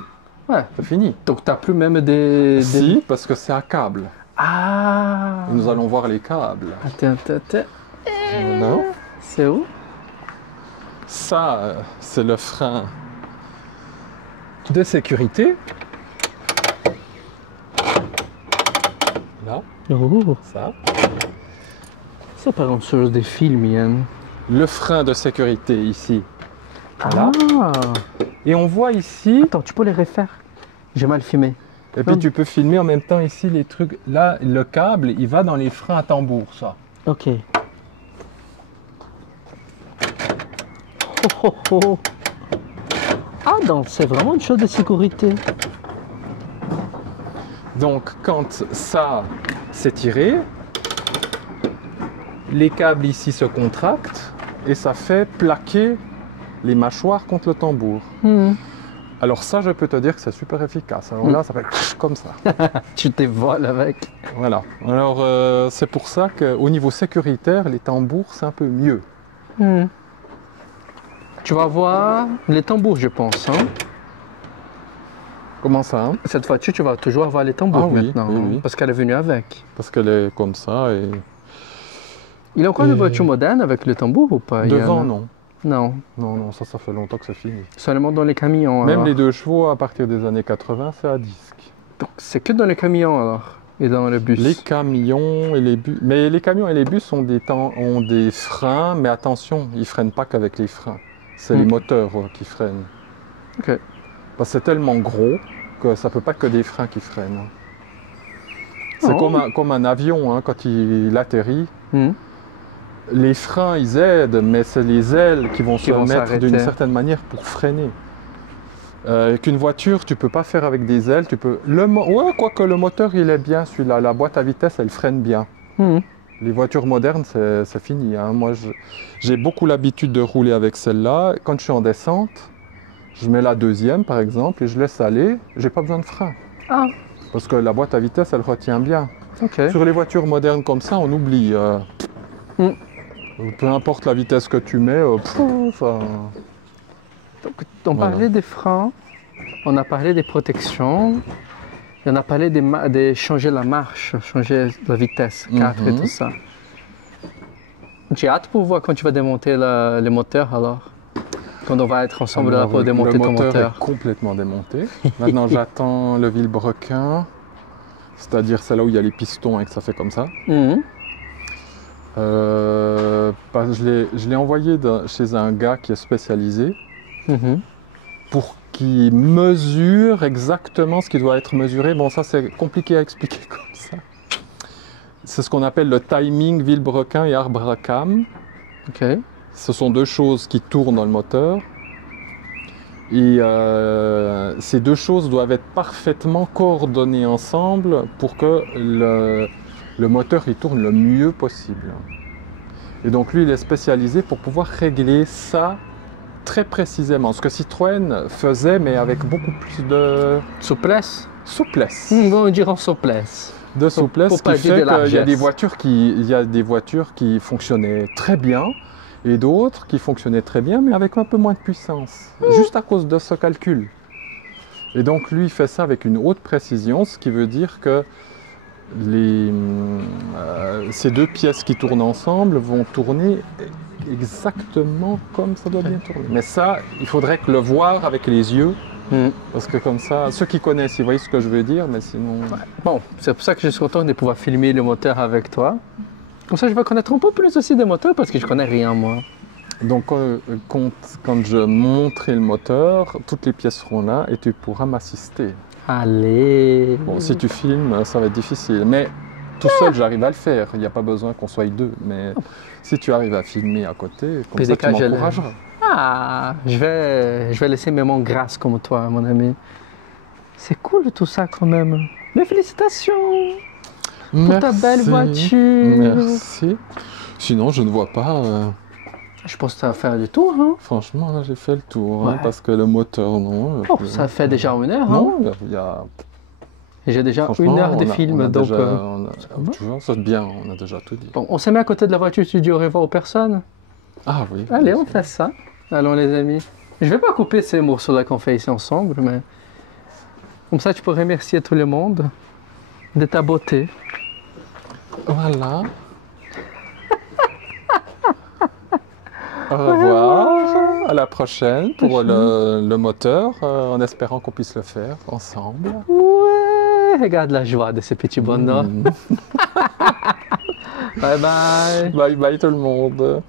Ouais. C'est fini. Donc t'as plus même des... Si, parce que c'est à câble. Ah. Et nous allons voir les câbles. Attends. Voilà. C'est où? Ça, c'est le frein de sécurité. Là, Oh. ça. Ça par exemple sur des films, Yann. Le frein de sécurité ici. Voilà. Ah. Et on voit ici, Attends, tu peux les refaire? J'ai mal filmé. et puis tu peux filmer en même temps ici les trucs. Là, le câble, il va dans les freins à tambour, ça. Ok. Oh. Ah, donc c'est vraiment une chose de sécurité. Donc, quand ça s'est tiré, les câbles ici se contractent et ça fait plaquer les mâchoires contre le tambour. Hmm. Alors ça, je peux te dire que c'est super efficace. Alors là, ça fait comme ça. Tu te voles avec. Voilà. Alors, c'est pour ça qu'au niveau sécuritaire, les tambours, c'est un peu mieux. Hmm. Tu vas voir les tambours, je pense. Hein? Comment ça, hein? Cette voiture, tu vas toujours avoir les tambours Ah oui, maintenant. oui, hein, oui. Parce qu'elle est venue avec. Parce qu'elle est comme ça et... Il y a encore une voiture moderne avec le tambour ou pas? Devant, Yann? non. Non. Non, ça fait longtemps que c'est fini. Seulement dans les camions. Même alors. les 2 chevaux, à partir des années 80, c'est à disque. Donc c'est que dans les camions alors. Et dans le bus. Les camions et les bus... Mais les camions et les bus ont des freins, mais attention, ils freinent pas qu'avec les freins. C'est les moteurs qui freinent. Ok. Parce que c'est tellement gros que ça peut pas que des freins qui freinent. C'est Oh. comme un avion, hein, quand il atterrit. Hmm. Les freins, ils aident, mais c'est les ailes qui vont Qui se vont mettre d'une s'arrêter. certaine manière pour freiner. Avec une voiture, tu peux pas faire avec des ailes. Tu peux... Ouais, quoique le moteur, il est bien, celui-là. La boîte à vitesse, elle freine bien. Hmm. Les voitures modernes, c'est fini. Hein. Moi, j'ai beaucoup l'habitude de rouler avec celle-là. Quand je suis en descente, je mets la deuxième, par exemple, et je laisse aller. J'ai pas besoin de frein. Ah, Parce que la boîte à vitesse, elle retient bien. ok. Sur les voitures modernes comme ça, on oublie. Peu importe la vitesse que tu mets, ça... Donc, on Voilà. parlait des freins, on a parlé des protections, et on a parlé de changer la marche, changer la vitesse, 4 et tout ça. J'ai hâte pour voir quand tu vas démonter le moteur alors. quand on va être ensemble là Alors, pour démonter le ton moteur moteur. est complètement démonté. Maintenant, j'attends le vilebrequin, c'est-à-dire c'est là où il y a les pistons et que ça fait comme ça. Mhm. Je l'ai envoyé chez un gars qui est spécialisé Mhm. pour qu'il mesure exactement ce qui doit être mesuré. Bon, ça c'est compliqué à expliquer comme ça. C'est ce qu'on appelle le timing vilebrequin et arbre-cam. Ok. Ce sont deux choses qui tournent dans le moteur. Et ces deux choses doivent être parfaitement coordonnées ensemble pour que le moteur il tourne le mieux possible. Et donc lui, il est spécialisé pour pouvoir régler ça très précisément. Ce que Citroën faisait, mais avec beaucoup plus de Souplesse. souplesse. On dirait en souplesse. De souplesse, pour ce pas qui dire fait de qu'il y a largesse. il y a des voitures qui fonctionnaient très bien et d'autres qui fonctionnaient très bien, mais avec un peu moins de puissance, juste à cause de ce calcul. Et donc lui, il fait ça avec une haute précision, ce qui veut dire que ces deux pièces qui tournent ensemble vont tourner exactement comme ça doit bien tourner. Mais ça, il faudrait que le voir avec les yeux, Mhm. parce que comme ça, ceux qui connaissent, ils voient ce que je veux dire, mais sinon... Bon, c'est pour ça que je suis content de pouvoir filmer le moteur avec toi. Comme ça, je vais connaître un peu plus aussi des moteurs parce que je connais rien, moi. Donc quand je montrerai le moteur, toutes les pièces seront là et tu pourras m'assister. Allez. Bon, si tu filmes, ça va être difficile, mais tout seul, j'arrive à le faire. Il n'y a pas besoin qu'on soit deux, mais si tu arrives à filmer à côté, comme ça, tu PDK, je l'aime. m'encourageras. Ah, je vais laisser mes mains grasses comme toi, mon ami. C'est cool tout ça quand même. Mais félicitations pour ta belle voiture. Merci. Sinon, je ne vois pas. Je pense que ça va faire du tour, hein. Franchement, là, j'ai fait le tour, hein, Ouais. parce que le moteur, non. Oh, ça fait déjà 1 heure, hein. Non, il y a. Et j'ai déjà Franchement, 1 heure de on a film, donc... déjà, bon. tu vois, c'est bien, on a déjà tout dit. Bon, on se met à côté de la voiture, tu dis au revoir aux personnes. Ah oui. Allez, on fait ça. Allons les amis. Je vais pas couper ces morceaux-là qu'on fait ici ensemble, mais... Comme ça, tu peux remercier tout le monde de ta beauté. Voilà. Au revoir, à la prochaine pour le moteur, en espérant qu'on puisse le faire ensemble. Ouais, regarde la joie de ce petit bonhomme. Mm. Bye bye. Bye bye tout le monde.